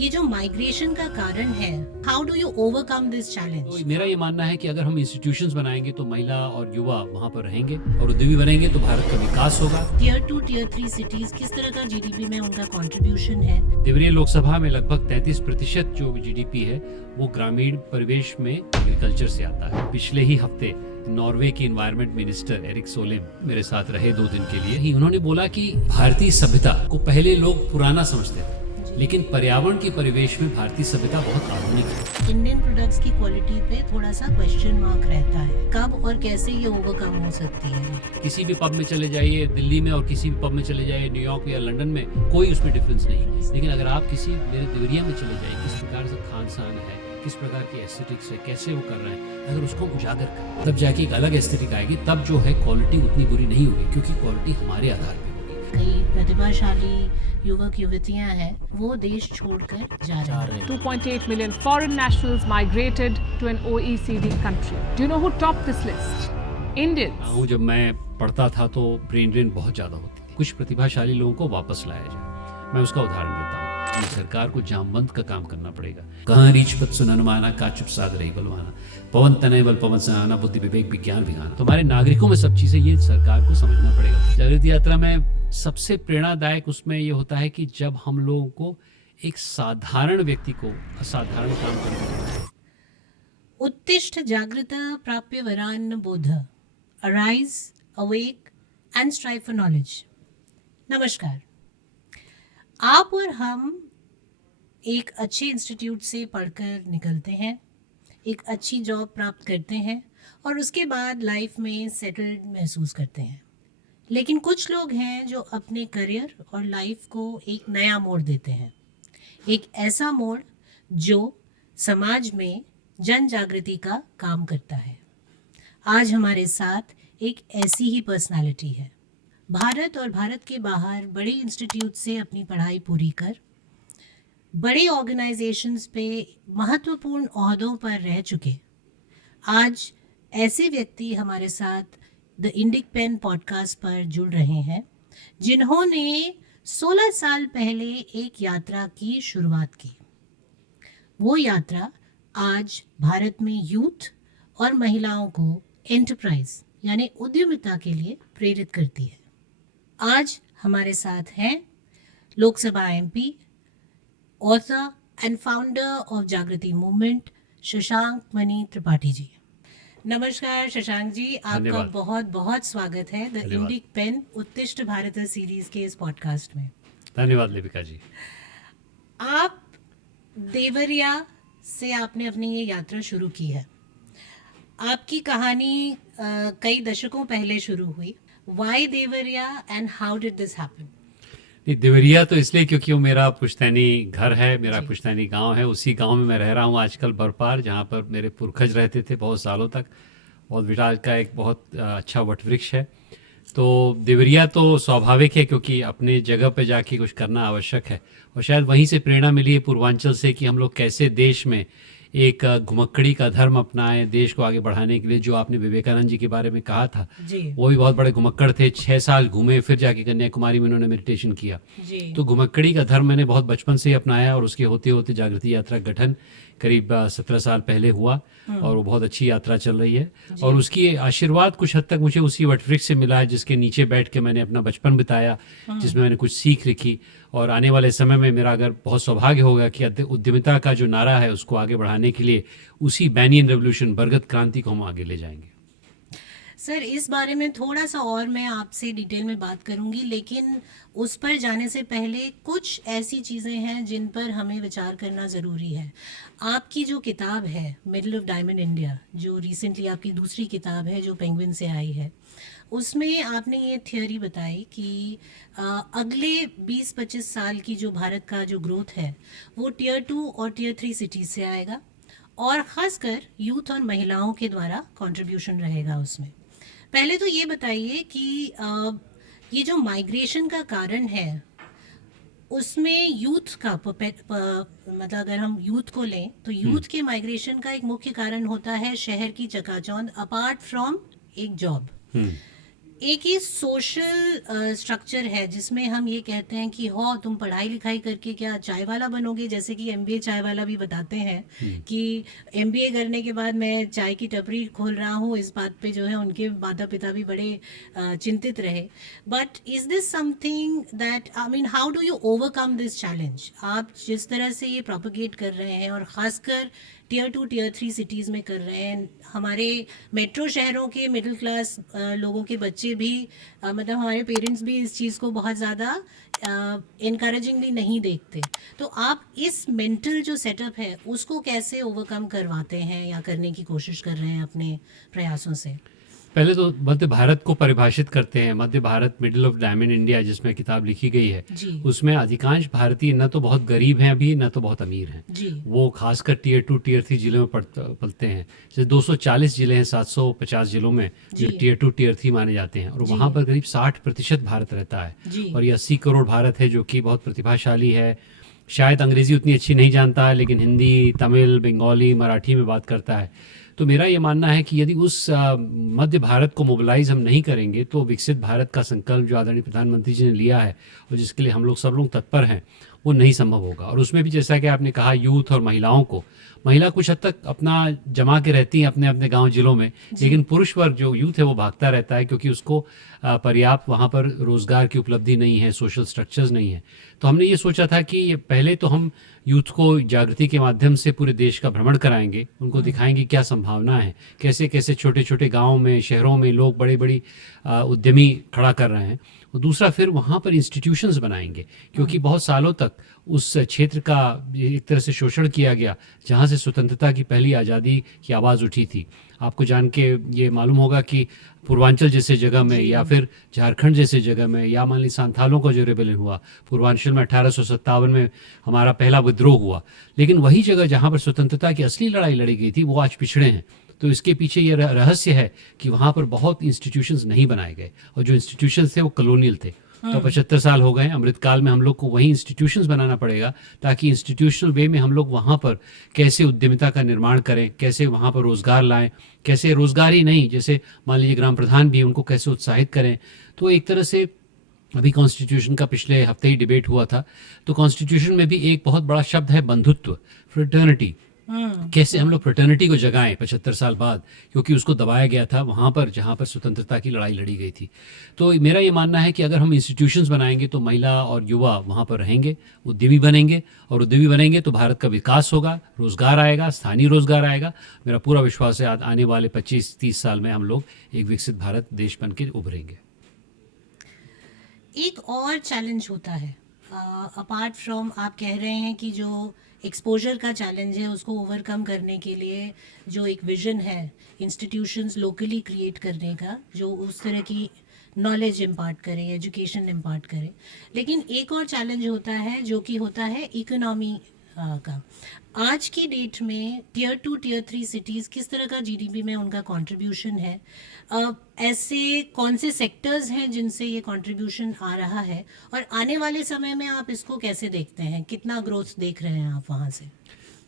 ये जो माइग्रेशन का कारण है, how do you overcome this challenge? तो मेरा ये मानना है कि अगर हम इंस्टीट्यूशंस बनाएंगे तो महिला और युवा वहाँ पर रहेंगे और उद्योगी बनेंगे तो भारत का विकास होगा। टियर 2 टियर 3 सिटीज किस तरह का जीडीपी में उनका कंट्रीब्यूशन है? देवरिया लोकसभा में लगभग 33% जो जीडीपी है वो ग्रामीण परिवेश में एग्रीकल्चर से आता है। पिछले ही हफ्ते नॉर्वे के एनवायरनमेंट मिनिस्टर एरिक सोलेम मेरे साथ रहे 2 दिन के लिए ही। उन्होंने बोला कि भारतीय सभ्यता को पहले लोग पुराना समझते थे, लेकिन पर्यावरण के परिवेश में भारतीय सभ्यता बहुत आधुनिक है। इंडियन प्रोडक्ट्स की क्वालिटी पे थोड़ा सा क्वेश्चन मार्क रहता है। कब और कैसे ये ओवरकम हो सकती है? किसी भी पब में चले जाइए दिल्ली में और किसी भी पब में चले जाइए न्यूयॉर्क या लंदन में, कोई उसमें डिफरेंस नहीं है। लेकिन अगर आप किसी मेरे देवरिया में चले जाइए, किस प्रकार से खान सान है, किस प्रकार की एस्थेटिक्स है, कैसे वो कर रहे हैं, अगर उसको उजागर करें तब जाके एक अलग एस्थेटिक आएगी। तब जो है क्वालिटी उतनी बुरी नहीं होगी, क्योंकि क्वालिटी हमारे आधार पर होगी। कई प्रतिभाशाली युवक युवतियां हैं वो देश छोड़कर जा रहे हैं। 2.8 million foreign nationals migrated to an OECD country. Do you know who topped this list? Indians. जब मैं पढ़ता था तो ब्रेन ड्रेन बहुत ज्यादा होती थी। कुछ प्रतिभाशाली लोगों को वापस लाया जाए। मैं उसका उदाहरण देता हूँ। सरकार को जामबंद का काम करना पड़ेगा। कहाँ रीच पद सुनन माना, का चुप साग रही बलवाना, पवन तनय बल पवन सनाना, बुद्धि विवेक विज्ञान विहाना। तो हमारे नागरिकों में सब चीजें ये सरकार को समझना पड़ेगा। जागृति यात्रा में सबसे प्रेरणादायक उसमें ये होता है कि जब हम लोगों को एक साधारण व्यक्ति को असाधारण काम करना पड़ता है। उत्तिष्ठ जागृत प्राप्य वरान बोध, arise awake and strive for knowledge. नमस्कार। आप और हम एक अच्छे इंस्टीट्यूट से पढ़कर निकलते हैं, एक अच्छी जॉब प्राप्त करते हैं और उसके बाद लाइफ में सेटल्ड महसूस करते हैं। लेकिन कुछ लोग हैं जो अपने करियर और लाइफ को एक नया मोड़ देते हैं, एक ऐसा मोड़ जो समाज में जन जागृति का काम करता है। आज हमारे साथ एक ऐसी ही पर्सनालिटी है। भारत और भारत के बाहर बड़े इंस्टीट्यूट से अपनी पढ़ाई पूरी कर बड़े ऑर्गेनाइजेशंस पे महत्वपूर्ण ओहदों पर रह चुके आज ऐसे व्यक्ति हमारे साथ द इंडिक पेन पॉडकास्ट पर जुड़ रहे हैं, जिन्होंने 16 साल पहले एक यात्रा की शुरुआत की। वो यात्रा आज भारत में यूथ और महिलाओं को एंटरप्राइज यानी उद्यमिता के लिए प्रेरित करती है। आज हमारे साथ हैं Lok Sabha MP, author and founder of जागृति मूवमेंट शशांक मणि त्रिपाठी जी। नमस्कार शशांक जी, आपका बहुत बहुत स्वागत है द इंडिक पेन उत्तिष्ठ भारत सीरीज के इस पॉडकास्ट में। धन्यवाद लिपिका जी। आप देवरिया से आपने अपनी ये यात्रा शुरू की है। आपकी कहानी कई दशकों पहले शुरू हुई। Why Deoria and how did this happen? Deoria तो इसलिए क्योंकि वो मेरा पुश्तैनी घर है, मेरा पुश्तैनी गांव है। उसी गांव में मैं रह रहा हूँ आजकल बरपार, जहाँ पर मेरे पुरखज रहते थे बहुत सालों तक। और विराज का एक बहुत अच्छा वट वृक्ष है। तो देवरिया तो स्वाभाविक है क्योंकि अपने जगह पे जाके कुछ करना आवश्यक है। और शायद वहीं से प्रेरणा मिली है पूर्वांचल से कि हम लोग कैसे देश में एक घुमक्कड़ी का धर्म अपनाएं देश को आगे बढ़ाने के लिए। जो आपने विवेकानंद जी के बारे में कहा था, वो भी बहुत बड़े घुमक्कड़ थे। 6 साल घूमे, फिर जाके कन्याकुमारी में उन्होंने मेडिटेशन किया। तो घुमक्कड़ी का धर्म मैंने बहुत बचपन से ही अपनाया और उसके होते होते जागृति यात्रा गठन करीब 17 साल पहले हुआ और वो बहुत अच्छी यात्रा चल रही है। और उसकी आशीर्वाद कुछ हद तक मुझे उसी वटवृक्ष से मिला है जिसके नीचे बैठ के मैंने अपना बचपन बिताया, जिसमें मैंने कुछ सीख लिखी। और आने वाले समय में मेरा अगर बहुत सौभाग्य होगा कि उद्यमिता का जो नारा है उसको आगे बढ़ाने के लिए उसी बैनियन रेवोल्यूशन बरगद क्रांति को हम आगे ले जाएंगे। सर, इस बारे में थोड़ा सा और मैं आपसे डिटेल में बात करूंगी, लेकिन उस पर जाने से पहले कुछ ऐसी चीज़ें हैं जिन पर हमें विचार करना ज़रूरी है। आपकी जो किताब है मिडल ऑफ डायमंड इंडिया, जो रिसेंटली आपकी दूसरी किताब है जो पेंगुइन से आई है, उसमें आपने ये थियोरी बताई कि अगले 20-25 साल की जो भारत का जो ग्रोथ है वो टियर 2 और टियर 3 सिटीज़ से आएगा और ख़ासकर यूथ और महिलाओं के द्वारा कंट्रीब्यूशन रहेगा उसमें। पहले तो ये बताइए कि ये जो माइग्रेशन का कारण है उसमें यूथ का मतलब अगर हम यूथ को लें तो यूथ के माइग्रेशन का एक मुख्य कारण होता है शहर की चकाचौंध अपार्ट फ्रॉम एक जॉब। एक ये सोशल स्ट्रक्चर है जिसमें हम ये कहते हैं कि हो तुम पढ़ाई लिखाई करके क्या चाय वाला बनोगे, जैसे कि एमबीए चाय वाला भी बताते हैं कि एमबीए करने के बाद मैं चाय की टपरी खोल रहा हूँ। इस बात पे जो है उनके माता पिता भी बड़े चिंतित रहे। But is this something that I mean how do you overcome this challenge? आप जिस तरह से ये प्रोपोगेट कर रहे हैं और ख़ासकर टियर 2 टियर 3 सिटीज़ में कर रहे हैं, हमारे मेट्रो शहरों के मिडिल क्लास लोगों के बच्चे भी मतलब हमारे पेरेंट्स भी इस चीज़ को बहुत ज़्यादा इनकरेजिंगली नहीं देखते। तो आप इस मेंटल जो सेटअप है उसको कैसे ओवरकम करवाते हैं या करने की कोशिश कर रहे हैं अपने प्रयासों से? पहले तो मध्य भारत को परिभाषित करते हैं। मध्य भारत, मिडिल ऑफ डायमंड इंडिया, जिसमें किताब लिखी गई है, जी उसमें अधिकांश भारतीय न तो बहुत गरीब हैं अभी, न तो बहुत अमीर हैं। जी वो खासकर टियर 2 टियर 3 जिलों में पलते हैं। जैसे 240 जिले हैं 750 जिलों में, जो जी टियर 2 टियर 3 माने जाते हैं, और जी वहाँ पर करीब 60% भारत रहता है। जी और ये 80 करोड़ भारत है, जो कि बहुत प्रतिभाशाली है। शायद अंग्रेजी उतनी अच्छी नहीं जानता है, लेकिन हिंदी, तमिल, बंगाली, मराठी में बात करता है। तो मेरा ये मानना है कि यदि उस मध्य भारत को मोबिलाइज हम नहीं करेंगे तो विकसित भारत का संकल्प जो आदरणीय प्रधानमंत्री जी ने लिया है और जिसके लिए हम लोग सब लोग तत्पर हैं, वो नहीं संभव होगा। और उसमें भी जैसा कि आपने कहा, यूथ और महिलाओं को, महिला कुछ हद तक अपना जमा के रहती हैं अपने अपने गांव जिलों में, लेकिन पुरुष वर्ग जो यूथ है वो भागता रहता है, क्योंकि उसको पर्याप्त वहाँ पर रोजगार की उपलब्धि नहीं है, सोशल स्ट्रक्चर्स नहीं है। तो हमने ये सोचा था कि ये पहले तो हम यूथ को जागृति के माध्यम से पूरे देश का भ्रमण कराएंगे, उनको दिखाएंगे क्या संभावना है, कैसे कैसे छोटे छोटे गाँव में, शहरों में लोग बड़े बड़ी उद्यमी खड़ा कर रहे हैं। और दूसरा, फिर वहाँ पर इंस्टीट्यूशंस बनाएंगे, क्योंकि बहुत सालों तक उस क्षेत्र का एक तरह से शोषण किया गया, जहाँ से स्वतंत्रता की पहली आज़ादी की आवाज़ उठी थी। आपको जान के ये मालूम होगा कि पूर्वांचल जैसे जगह में, या फिर झारखंड जैसे जगह में, या मान ली सांथालों का जो रेबेलियन हुआ पूर्वांचल में 1857 में हमारा पहला विद्रोह हुआ, लेकिन वही जगह जहाँ पर स्वतंत्रता की असली लड़ाई लड़ी गई थी, वो आज पिछड़े हैं। तो इसके पीछे ये रहस्य है कि वहाँ पर बहुत इंस्टीट्यूशंस नहीं बनाए गए, और जो इंस्टीट्यूशंस थे वो कॉलोनियल थे। तो 75 साल हो गए, अमृतकाल में हम लोग को वही इंस्टीट्यूशंस बनाना पड़ेगा, ताकि इंस्टीट्यूशनल वे में हम लोग वहाँ पर कैसे उद्यमिता का निर्माण करें, कैसे वहाँ पर रोजगार लाएं, कैसे रोजगार ही नहीं, जैसे मान लीजिए ग्राम प्रधान भी, उनको कैसे उत्साहित करें। तो एक तरह से अभी कॉन्स्टिट्यूशन का पिछले हफ्ते ही डिबेट हुआ था, तो कॉन्स्टिट्यूशन में भी एक बहुत बड़ा शब्द है बंधुत्व, फ्रेटर्निटी। कैसे हम लोग फ्रेटर्निटी को जगाएं 75 साल बाद, क्योंकि उसको दबाया गया था वहाँ पर जहाँ पर स्वतंत्रता की लड़ाई लड़ी गई थी। तो मेरा ये मानना है कि अगर हम इंस्टीट्यूशंस बनाएंगे तो महिला और युवा वहाँ पर रहेंगे, उद्यमी बनेंगे, और उद्यमी बनेंगे तो भारत का विकास होगा, रोजगार आएगा, स्थानीय रोजगार आएगा। मेरा पूरा विश्वास है आने वाले 25-30 साल में हम लोग एक विकसित भारत देश बन के उभरेंगे। एक और चैलेंज होता है अपार्ट फ्रॉम, आप कह रहे हैं कि जो एक्सपोजर का चैलेंज है उसको ओवरकम करने के लिए जो एक विजन है इंस्टीट्यूशंस लोकली क्रिएट करने का, जो उस तरह की नॉलेज इम्पार्ट करें, एजुकेशन इम्पार्ट करें, लेकिन एक और चैलेंज होता है जो कि होता है इकोनॉमी का। आज की डेट में टियर 2 टियर 3 सिटीज़ किस तरह का जीडीपी में उनका कंट्रीब्यूशन है? ऐसे कौन से सेक्टर्स हैं जिनसे ये कंट्रीब्यूशन आ रहा है, और आने वाले समय में आप इसको कैसे देखते हैं, कितना ग्रोथ देख रहे हैं आप वहाँ से?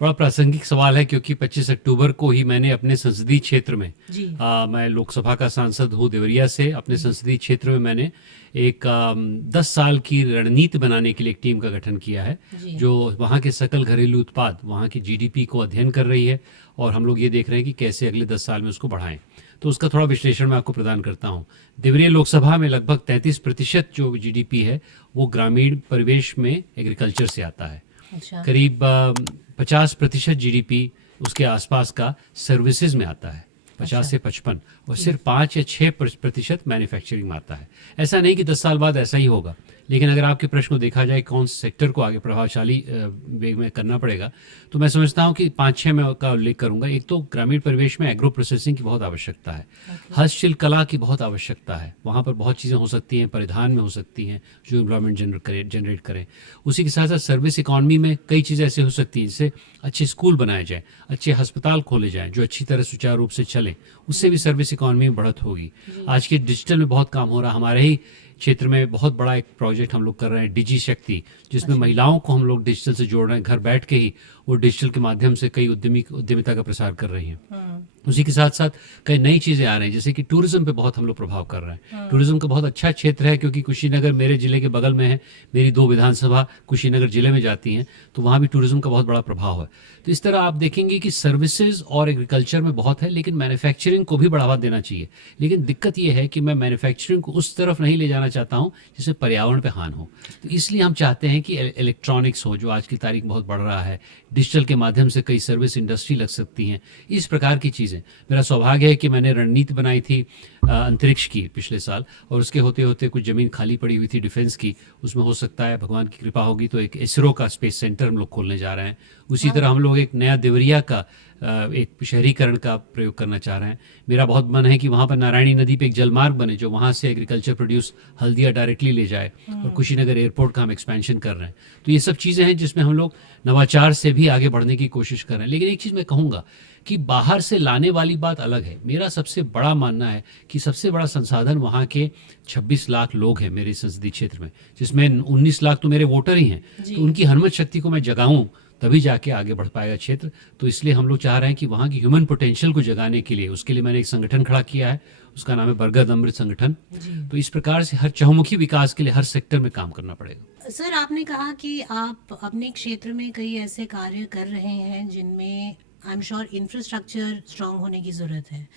बड़ा प्रासंगिक सवाल है, क्योंकि 25 अक्टूबर को ही मैंने अपने संसदीय क्षेत्र में, जी मैं लोकसभा का सांसद हूँ देवरिया से, अपने संसदीय क्षेत्र में मैंने एक 10 साल की रणनीति बनाने के लिए एक टीम का गठन किया है, जी जो वहाँ के सकल घरेलू उत्पाद, वहाँ की जीडीपी को अध्ययन कर रही है, और हम लोग ये देख रहे हैं कि कैसे अगले 10 साल में उसको बढ़ाएं। तो उसका थोड़ा विश्लेषण मैं आपको प्रदान करता हूँ। देवरिया लोकसभा में लगभग 33% जो जीडीपी है वो ग्रामीण परिवेश में एग्रीकल्चर से आता है। अच्छा करीब 50% जीडीपी उसके आसपास का सर्विसेज में आता है, 50 से 55, और सिर्फ 5 या 6% मैन्युफैक्चरिंग में आता है। ऐसा नहीं कि 10 साल बाद ऐसा ही होगा, लेकिन अगर आपके प्रश्न को देखा जाए कौन सेक्टर को आगे प्रभावशाली वेग में करना पड़ेगा, तो मैं समझता हूँ कि 5-6 में का उल्लेख करूंगा। एक तो ग्रामीण परिवेश में एग्रो प्रोसेसिंग की बहुत आवश्यकता है, हस्तशिल्प कला की बहुत आवश्यकता है। वहाँ पर बहुत चीज़ें हो सकती हैं, परिधान में हो सकती हैं जो एम्प्लॉयमेंट जनरेट करें। उसी के साथ साथ सर्विस इकॉनमी में कई चीज़ें ऐसे हो सकती हैं, जैसे अच्छे स्कूल बनाए जाएँ, अच्छे अस्पताल खोले जाएँ जो अच्छी तरह सुचारू रूप से चलें, उससे भी सर्विस इकॉनमी में बढ़त होगी। आज के डिजिटल में बहुत काम हो रहा है। हमारे ही क्षेत्र में बहुत बड़ा एक प्रोजेक्ट हम लोग कर रहे हैं, डिजी शक्ति, जिसमें महिलाओं को हम लोग डिजिटल से जोड़ रहे हैं। घर बैठ के ही वो डिजिटल के माध्यम से कई उद्यमिता का प्रसार कर रही हैं। उसी के साथ साथ कई नई चीज़ें आ रही हैं, जैसे कि टूरिज्म पे बहुत हम लोग प्रभाव कर रहे हैं। टूरिज्म का बहुत अच्छा क्षेत्र है, क्योंकि कुशीनगर मेरे ज़िले के बगल में है, मेरी 2 विधानसभा कुशीनगर ज़िले में जाती हैं, तो वहाँ भी टूरिज्म का बहुत बड़ा प्रभाव है। तो इस तरह आप देखेंगे कि सर्विसेज और एग्रीकल्चर में बहुत है, लेकिन मैन्युफैक्चरिंग को भी बढ़ावा देना चाहिए। लेकिन दिक्कत ये है कि मैं मैन्युफैक्चरिंग को उस तरफ नहीं ले जाना चाहता हूँ जिससे पर्यावरण पे हानि हो। तो इसलिए हम चाहते हैं कि इलेक्ट्रॉनिक्स हो, जो आज की तारीख बहुत बढ़ रहा है, डिजिटल के माध्यम से कई सर्विस इंडस्ट्री लग सकती हैं, इस प्रकार की चीज़ें। मेरा सौभाग्य है कि मैंने रणनीति बनाई थी अंतरिक्ष की पिछले साल, और उसके होते होते कुछ ज़मीन खाली पड़ी हुई थी डिफेंस की, उसमें हो सकता है भगवान की कृपा होगी तो एक इसरो का स्पेस सेंटर हम लोग खोलने जा रहे हैं। उसी तरह हम लोग एक नया देवरिया का एक शहरीकरण का प्रयोग करना चाह रहे हैं। मेरा बहुत मन है कि वहाँ पर नारायणी नदी पे एक जलमार्ग बने, जो वहाँ से एग्रीकल्चर प्रोड्यूस हल्दिया डायरेक्टली ले जाए, और कुशीनगर एयरपोर्ट का हम एक्सपेंशन कर रहे हैं। तो ये सब चीज़ें हैं जिसमें हम लोग नवाचार से भी आगे बढ़ने की कोशिश कर रहे हैं। लेकिन एक चीज़ मैं कहूँगा कि बाहर से लाने वाली बात अलग है। मेरा सबसे बड़ा मानना है कि सबसे बड़ा संसाधन वहाँ के 26 लाख लोग हैं मेरे संसदीय क्षेत्र में, जिसमें 19 लाख तो मेरे वोटर ही हैं। तो उनकी हरमत शक्ति को मैं जगाऊं, तभी जाके आगे बढ़ पाएगा क्षेत्र। तो इसलिए हम लोग चाह रहे हैं कि वहाँ की ह्यूमन पोटेंशियल को जगाने के लिए, उसके लिए मैंने एक संगठन खड़ा किया है, उसका नाम है बरगद अमृत संगठन। तो इस प्रकार से हर चहुमुखी विकास के लिए हर सेक्टर में काम करना पड़ेगा। सर, आपने कहा कि आप अपने क्षेत्र में कई ऐसे कार्य कर रहे हैं जिनमें I am sure infrastructure strong होने की ज़रूरत है,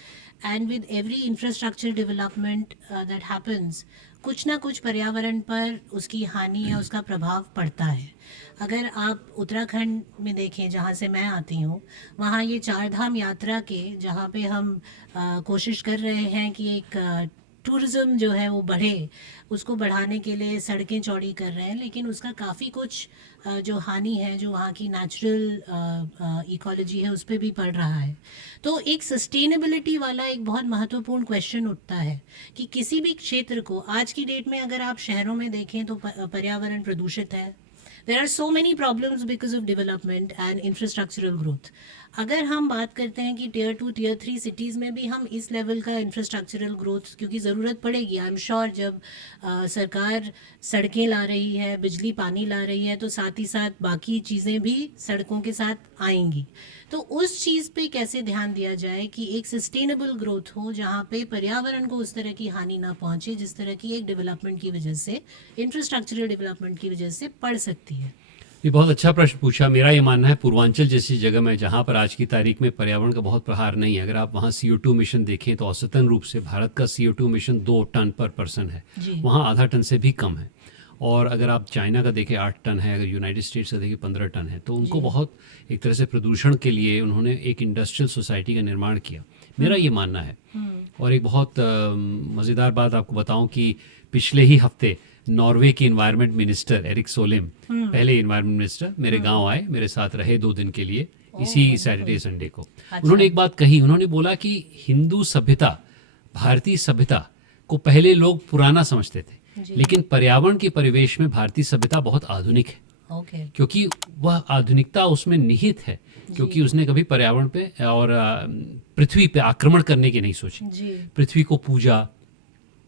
and with every infrastructure development that happens, कुछ ना कुछ पर्यावरण पर उसकी हानि या उसका प्रभाव पड़ता है। अगर आप उत्तराखंड में देखें, जहाँ से मैं आती हूँ, वहाँ ये 4 धाम यात्रा के, जहाँ पे हम कोशिश कर रहे हैं कि एक टूरिज़्म जो है वो बढ़े, उसको बढ़ाने के लिए सड़कें चौड़ी कर रहे हैं, लेकिन उसका काफ़ी कुछ जो हानि है, जो वहाँ की नेचुरल इकोलॉजी है, उस पर भी पड़ रहा है। तो एक सस्टेनेबिलिटी वाला एक बहुत महत्वपूर्ण क्वेश्चन उठता है कि किसी भी क्षेत्र को आज की डेट में अगर आप शहरों में देखें तो पर्यावरण प्रदूषित है। There are so many problems because of development and infrastructural growth. अगर हम बात करते हैं कि टियर 2 टियर 3 सिटीज़ में भी हम इस लेवल का इंफ्रास्ट्रक्चरल ग्रोथ, क्योंकि ज़रूरत पड़ेगी, आई एम श्योर, जब सरकार सड़कें ला रही है, बिजली पानी ला रही है, तो साथ ही साथ बाकी चीज़ें भी सड़कों के साथ आएंगी। तो उस चीज़ पे कैसे ध्यान दिया जाए कि एक सस्टेनेबल ग्रोथ हो, जहाँ पे पर्यावरण को उस तरह की हानि ना पहुँचे जिस तरह की एक डेवलपमेंट की वजह से, इंफ्रास्ट्रक्चरल डेवलपमेंट की वजह से पड़ सकती है। ये बहुत अच्छा प्रश्न पूछा। मेरा ये मानना है, पूर्वांचल जैसी जगह में जहाँ पर आज की तारीख में पर्यावरण का बहुत प्रहार नहीं है, अगर आप वहाँ CO2 मिशन देखें तो औसतन रूप से भारत का CO2 मिशन 2 टन पर पर्सन है, वहाँ आधा टन से भी कम है। और अगर आप चाइना का देखें 8 टन है, अगर यूनाइटेड स्टेट्स का देखें 15 टन है। तो उनको बहुत एक तरह से प्रदूषण के लिए उन्होंने एक इंडस्ट्रियल सोसाइटी का निर्माण किया, मेरा ये मानना है। और एक बहुत मज़ेदार बात आपको बताऊं कि पिछले ही हफ्ते नॉर्वे के इन्वायरमेंट मिनिस्टर एरिक सोलेम, पहले इन्वायरमेंट मिनिस्टर, मेरे गांव आए, मेरे साथ रहे 2 दिन के लिए, इसी सैटरडे संडे को। उन्होंने एक बात कही, उन्होंने बोला कि हिंदू सभ्यता, भारतीय सभ्यता को पहले लोग पुराना समझते थे, लेकिन पर्यावरण के परिवेश में भारतीय सभ्यता बहुत आधुनिक है। क्योंकि वह आधुनिकता उसमें निहित है, क्योंकि उसने कभी पर्यावरण पे और पृथ्वी पे आक्रमण करने की नहीं सोची, पृथ्वी को पूजा।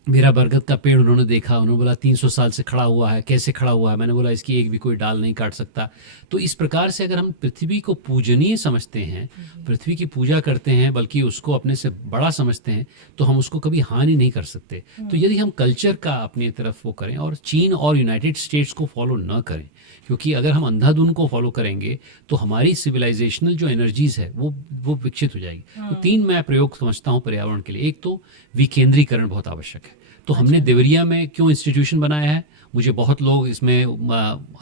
मेरा बरगद का पेड़ उन्होंने देखा, उन्होंने बोला 300 साल से खड़ा हुआ है, कैसे खड़ा हुआ है? मैंने बोला इसकी एक भी कोई डाल नहीं काट सकता। तो इस प्रकार से अगर हम पृथ्वी को पूजनीय समझते हैं, पृथ्वी की पूजा करते हैं, बल्कि उसको अपने से बड़ा समझते हैं, तो हम उसको कभी हानि नहीं कर सकते। तो यदि हम कल्चर का अपनी तरफ वो करें और चीन और यूनाइटेड स्टेट्स को फॉलो न करें, क्योंकि अगर हम अंधाधुन को फॉलो करेंगे तो हमारी सिविलाइजेशनल जो एनर्जीज है वो विकसित हो जाएगी। तो 3 मैं प्रयोग समझता हूँ पर्यावरण के लिए। एक तो विकेंद्रीकरण बहुत आवश्यक है। तो हमने देवरिया में क्यों इंस्टीट्यूशन बनाया है? मुझे बहुत लोग इसमें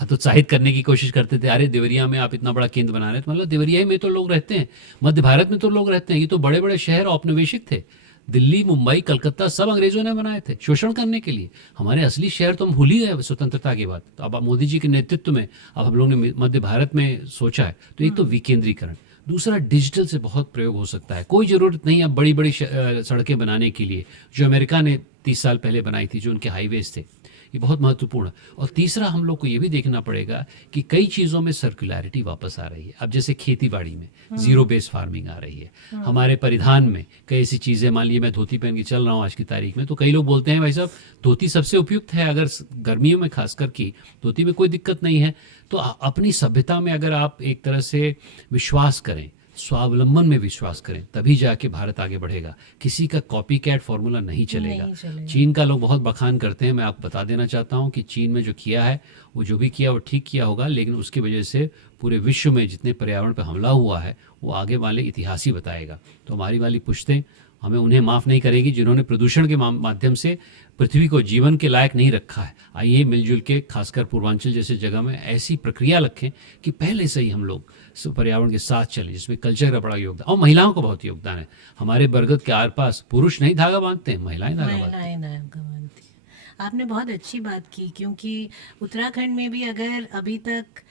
हतोत्साहित करने की कोशिश करते थे, अरे देवरिया में आप इतना बड़ा केंद्र बना रहे हैं। तो मतलब देवरिया में तो लोग रहते हैं, मध्य भारत में तो लोग रहते हैं, ये तो बड़े बड़े शहर औपनिवेशिक थे। दिल्ली, मुंबई, कलकत्ता सब अंग्रेजों ने बनाए थे शोषण करने के लिए। हमारे असली शहर तो हम भूल ही गए स्वतंत्रता के बाद। तो अब मोदी जी के नेतृत्व में अब हम लोग ने मध्य भारत में सोचा है। तो एक तो विकेंद्रीकरण, दूसरा डिजिटल से बहुत प्रयोग हो सकता है। कोई ज़रूरत नहीं है बड़ी बड़ी सड़कें बनाने के लिए, जो अमेरिका ने 30 साल पहले बनाई थी, जो उनके हाईवेज थे, ये बहुत महत्वपूर्ण है। और तीसरा हम लोग को ये भी देखना पड़ेगा कि कई चीज़ों में सर्कुलैरिटी वापस आ रही है। अब जैसे खेती बाड़ी में जीरो बेस फार्मिंग आ रही है, हमारे परिधान में कई ऐसी चीज़ें, मान लीजिए मैं धोती पहन के चल रहा हूँ आज की तारीख में, तो कई लोग बोलते हैं भाई साहब धोती सबसे उपयुक्त है, अगर गर्मियों में खासकर की धोती में कोई दिक्कत नहीं है। तो अपनी सभ्यता में अगर आप एक तरह से विश्वास करें, स्वावलंबन में विश्वास करें, तभी जाके भारत आगे बढ़ेगा। किसी का कॉपी कैट फॉर्मूला नहीं चलेगा। नहीं चलेगा। चीन का लोग बहुत बखान करते हैं, मैं आपको बता देना चाहता हूँ कि चीन में जो किया है, वो जो भी किया वो ठीक किया होगा, लेकिन उसकी वजह से पूरे विश्व में जितने पर्यावरण पर हमला हुआ है वो आगे वाले इतिहास ही बताएगा। तो हमारी वाली पुश्तें हमें उन्हें माफ़ नहीं करेगी जिन्होंने प्रदूषण के माध्यम से पृथ्वी को जीवन के लायक नहीं रखा है। आइए मिलजुल के, खासकर पूर्वांचल जैसे जगह में ऐसी प्रक्रिया रखें कि पहले से ही हम लोग पर्यावरण के साथ चलें, जिसमें कल्चर का बड़ा योगदान और महिलाओं का बहुत योगदान है। हमारे बरगद के आर पास पुरुष नहीं धागा बांधते हैं, महिलाएं धागा बांधती हैं। महिलाएं धागा बांधती हैं। आपने बहुत अच्छी बात की, क्योंकि उत्तराखंड में भी अगर अभी तक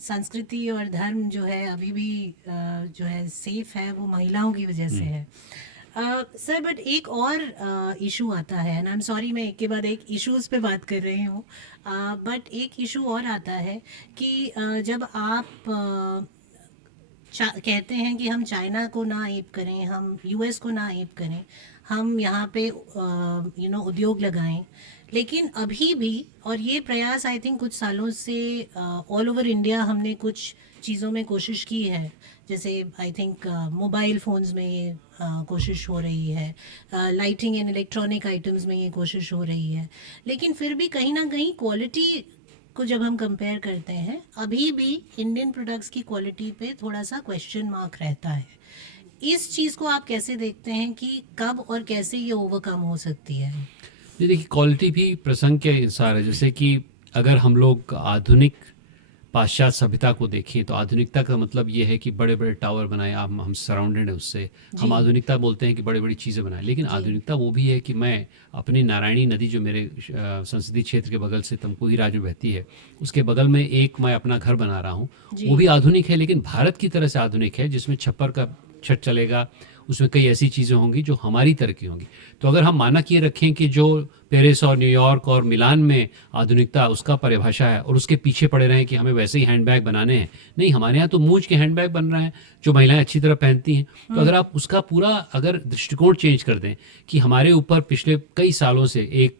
संस्कृति और धर्म जो है अभी भी जो है सेफ है, वो महिलाओं की वजह से है। सर, बट एक और इशू आता है, एंड आई एम सॉरी मैं एक के बाद एक इश्यूज पे बात कर रही हूँ, बट एक इशू और आता है कि जब आप कहते हैं कि हम चाइना को ना एप करें, हम यूएस को ना एप करें, हम यहाँ पे उद्योग लगाएं, लेकिन अभी भी, और ये प्रयास आई थिंक कुछ सालों से ऑल ओवर इंडिया हमने कुछ चीज़ों में कोशिश की है, जैसे आई थिंक मोबाइल फ़ोन्स में ये कोशिश हो रही है, लाइटिंग एंड इलेक्ट्रॉनिक आइटम्स में ये कोशिश हो रही है, लेकिन फिर भी कहीं ना कहीं क्वालिटी को जब हम कंपेयर करते हैं, अभी भी इंडियन प्रोडक्ट्स की क्वालिटी पे थोड़ा सा क्वेश्चन मार्क रहता है। इस चीज़ को आप कैसे देखते हैं कि कब और कैसे ये ओवरकम हो सकती है? जी देखिए, क्वालिटी भी प्रसंग के अनुसार है। जैसे कि अगर हम लोग आधुनिक पाश्चात्य सभ्यता को देखें तो आधुनिकता का मतलब ये है कि बड़े बड़े टावर बनाए, आप हम सराउंडेड है उससे, हम आधुनिकता बोलते हैं कि बड़ी बड़ी चीज़ें बनाएं, लेकिन आधुनिकता वो भी है कि मैं अपनी नारायणी नदी जो मेरे संसदीय क्षेत्र के बगल से तमकुही राज्य में बहती है, उसके बगल में एक मैं अपना घर बना रहा हूँ, वो भी आधुनिक है, लेकिन भारत की तरह से आधुनिक है, जिसमें छप्पर का छत चलेगा, उसमें कई ऐसी चीज़ें होंगी जो हमारी तरह की होंगी। तो अगर हम मानक ये रखें कि जो पेरिस और न्यूयॉर्क और मिलान में आधुनिकता उसका परिभाषा है और उसके पीछे पड़े रहें कि हमें वैसे ही हैंडबैग बनाने हैं, नहीं, हमारे यहाँ तो मूंज के हैंडबैग बन रहे हैं जो महिलाएं अच्छी तरह पहनती हैं। तो अगर आप उसका पूरा अगर दृष्टिकोण चेंज कर दें कि हमारे ऊपर पिछले कई सालों से एक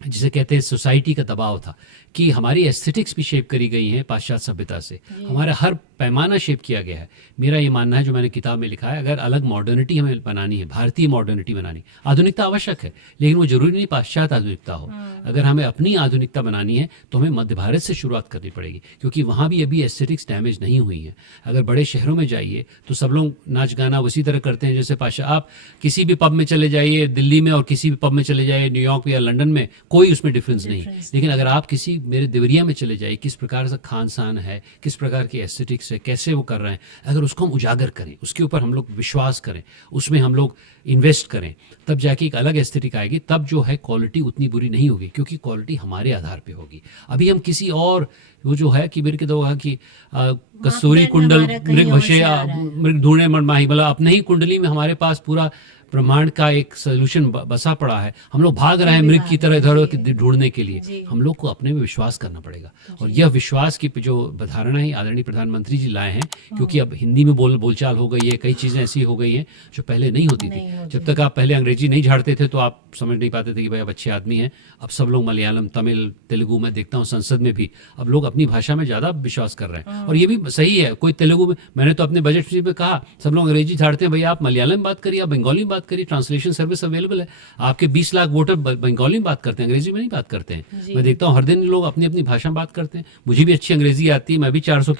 जिसे कहते हैं सोसाइटी का दबाव था कि हमारी एस्थेटिक्स भी शेप करी गई हैं पाश्चात्य सभ्यता से, हमारा हर पैमाना शेप किया गया है। मेरा ये मानना है, जो मैंने किताब में लिखा है, अगर अलग मॉडर्निटी हमें बनानी है, भारतीय मॉडर्निटी बनानी, आधुनिकता आवश्यक है, लेकिन वो जरूरी नहीं पाश्चात्य आधुनिकता हो। अगर हमें अपनी आधुनिकता बनानी है तो हमें मध्य भारत से शुरुआत करनी पड़ेगी, क्योंकि वहाँ भी अभी एस्थेटिक्स डैमेज नहीं हुई है। अगर बड़े शहरों में जाइए तो सब लोग नाच गाना उसी तरह करते हैं जैसे पाश्चात्य। आप किसी भी पब में चले जाइए दिल्ली में, और किसी भी पब में चले जाइए न्यूयॉर्क या लंदन में, कोई उसमें डिफरेंस नहीं। लेकिन अगर आप किसी मेरे देवरिया में चले जाइए, किस प्रकार से खान सान है, किस प्रकार की एस्थेटिक्स है, कैसे वो कर रहे हैं, अगर उसको हम उजागर करें, उसके ऊपर हम लोग विश्वास करें, उसमें हम लोग इन्वेस्ट करें, तब जाके एक अलग एस्थेटिक आएगी। तब जो है क्वालिटी उतनी बुरी नहीं होगी, क्योंकि क्वालिटी हमारे आधार पे होगी। अभी हम किसी और वो जो है कि मेरे के दो कि कस्तूरी कुंडल मृग भशे मृग ढूंढे मणमाही, मतलब अपने ही कुंडली में हमारे पास पूरा ब्रह्मांड का एक सोल्यूशन बसा पड़ा है, हम लोग भाग रहे हैं मृग की तरह इधर ढूंढने के लिए। हम लोग को अपने में विश्वास करना पड़ेगा, और यह विश्वास की जो धारणा है आदरणीय प्रधानमंत्री जी लाए हैं, क्योंकि अब हिंदी में बोलचाल हो गई है, कई चीज़ें ऐसी हो गई हैं जो पहले नहीं होती थी। जब तक आप पहले अंग्रेजी नहीं झाड़ते थे तो आप समझ नहीं पाते थे कि भाई अब अच्छे आदमी हैं। अब सब लोग मलयालम, तमिल, तेलुगु में देखता हूँ संसद में भी अब लोग अपनी भाषा में ज़्यादा विश्वास कर रहे हैं, और ये भी सही है। कोई तेलुगु में, मैंने तो अपने बजट में कहा, सब लोग अंग्रेजी झाड़ते हैं, भैया आप मलयालम बात करिए, आप बंगाली में बात करिए, ट्रांसलेशन सर्विस अवेलेबल है। आपके 20 लाख वोटर बंगाली में बात करते हैं, अंग्रेजी में नहीं बात करते हैं। मैं देखता हूँ हर दिन लोग अपनी अपनी भाषा में बात करते हैं। मुझे भी अच्छी अंग्रेजी आती है, मैं भी 400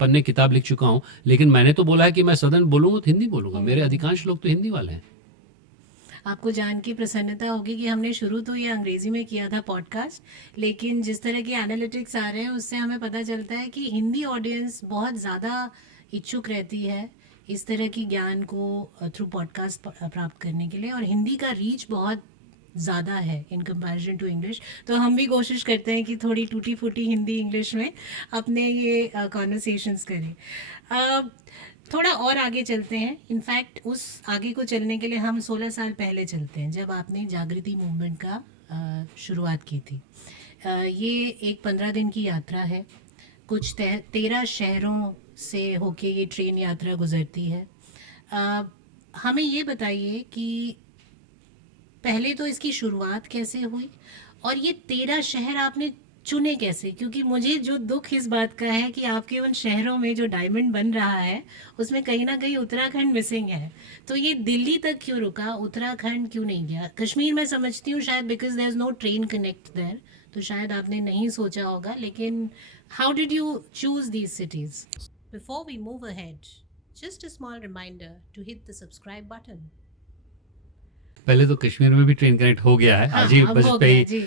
पन्ने किताब लिख चुका हूँ, लेकिन मैंने तो बोला है कि मैं सदन बोलूंगा तो हिंदी बोलूंगा। मेरे अधिकांश लोग तो हिंदी वाले हैं। आपको जान की प्रसन्नता होगी कि हमने शुरू तो ये अंग्रेजी में किया था पॉडकास्ट, लेकिन जिस तरह के एनालिटिक्स आ रहे हैं उससे हमें पता चलता है कि हिंदी ऑडियंस बहुत ज़्यादा इच्छुक रहती है इस तरह की ज्ञान को थ्रू पॉडकास्ट प्राप्त करने के लिए, और हिंदी का रीच बहुत ज़्यादा है इन कंपैरिजन टू इंग्लिश। तो हम भी कोशिश करते हैं कि थोड़ी टूटी फूटी हिंदी इंग्लिश में अपने ये कॉन्वर्सेशंस करें। थोड़ा और आगे चलते हैं। इनफैक्ट उस आगे को चलने के लिए हम 16 साल पहले चलते हैं, जब आपने जागृति मूवमेंट का शुरुआत की थी। ये एक 15 दिन की यात्रा है, कुछ 13 शहरों से होके ये ट्रेन यात्रा गुजरती है। हमें ये बताइए कि पहले तो इसकी शुरुआत कैसे हुई, और ये 13 शहर आपने चुने कैसे? क्योंकि मुझे जो दुख इस बात का है कि आपके उन शहरों में जो डायमंड बन रहा है उसमें कहीं ना कहीं उत्तराखंड मिसिंग है। तो ये दिल्ली तक क्यों रुका, उत्तराखंड क्यों नहीं गया? कश्मीर मैं समझती हूँ शायद because there is no train connect there, तो शायद आपने नहीं सोचा होगा, लेकिन how did you choose these cities? Before we move ahead, just a small reminder to hit the subscribe button. पहले तो कश्मीर में भी ट्रेन कनेक्ट हो गया है, हाँ, आज ही अब बस हो पे गया ही जी।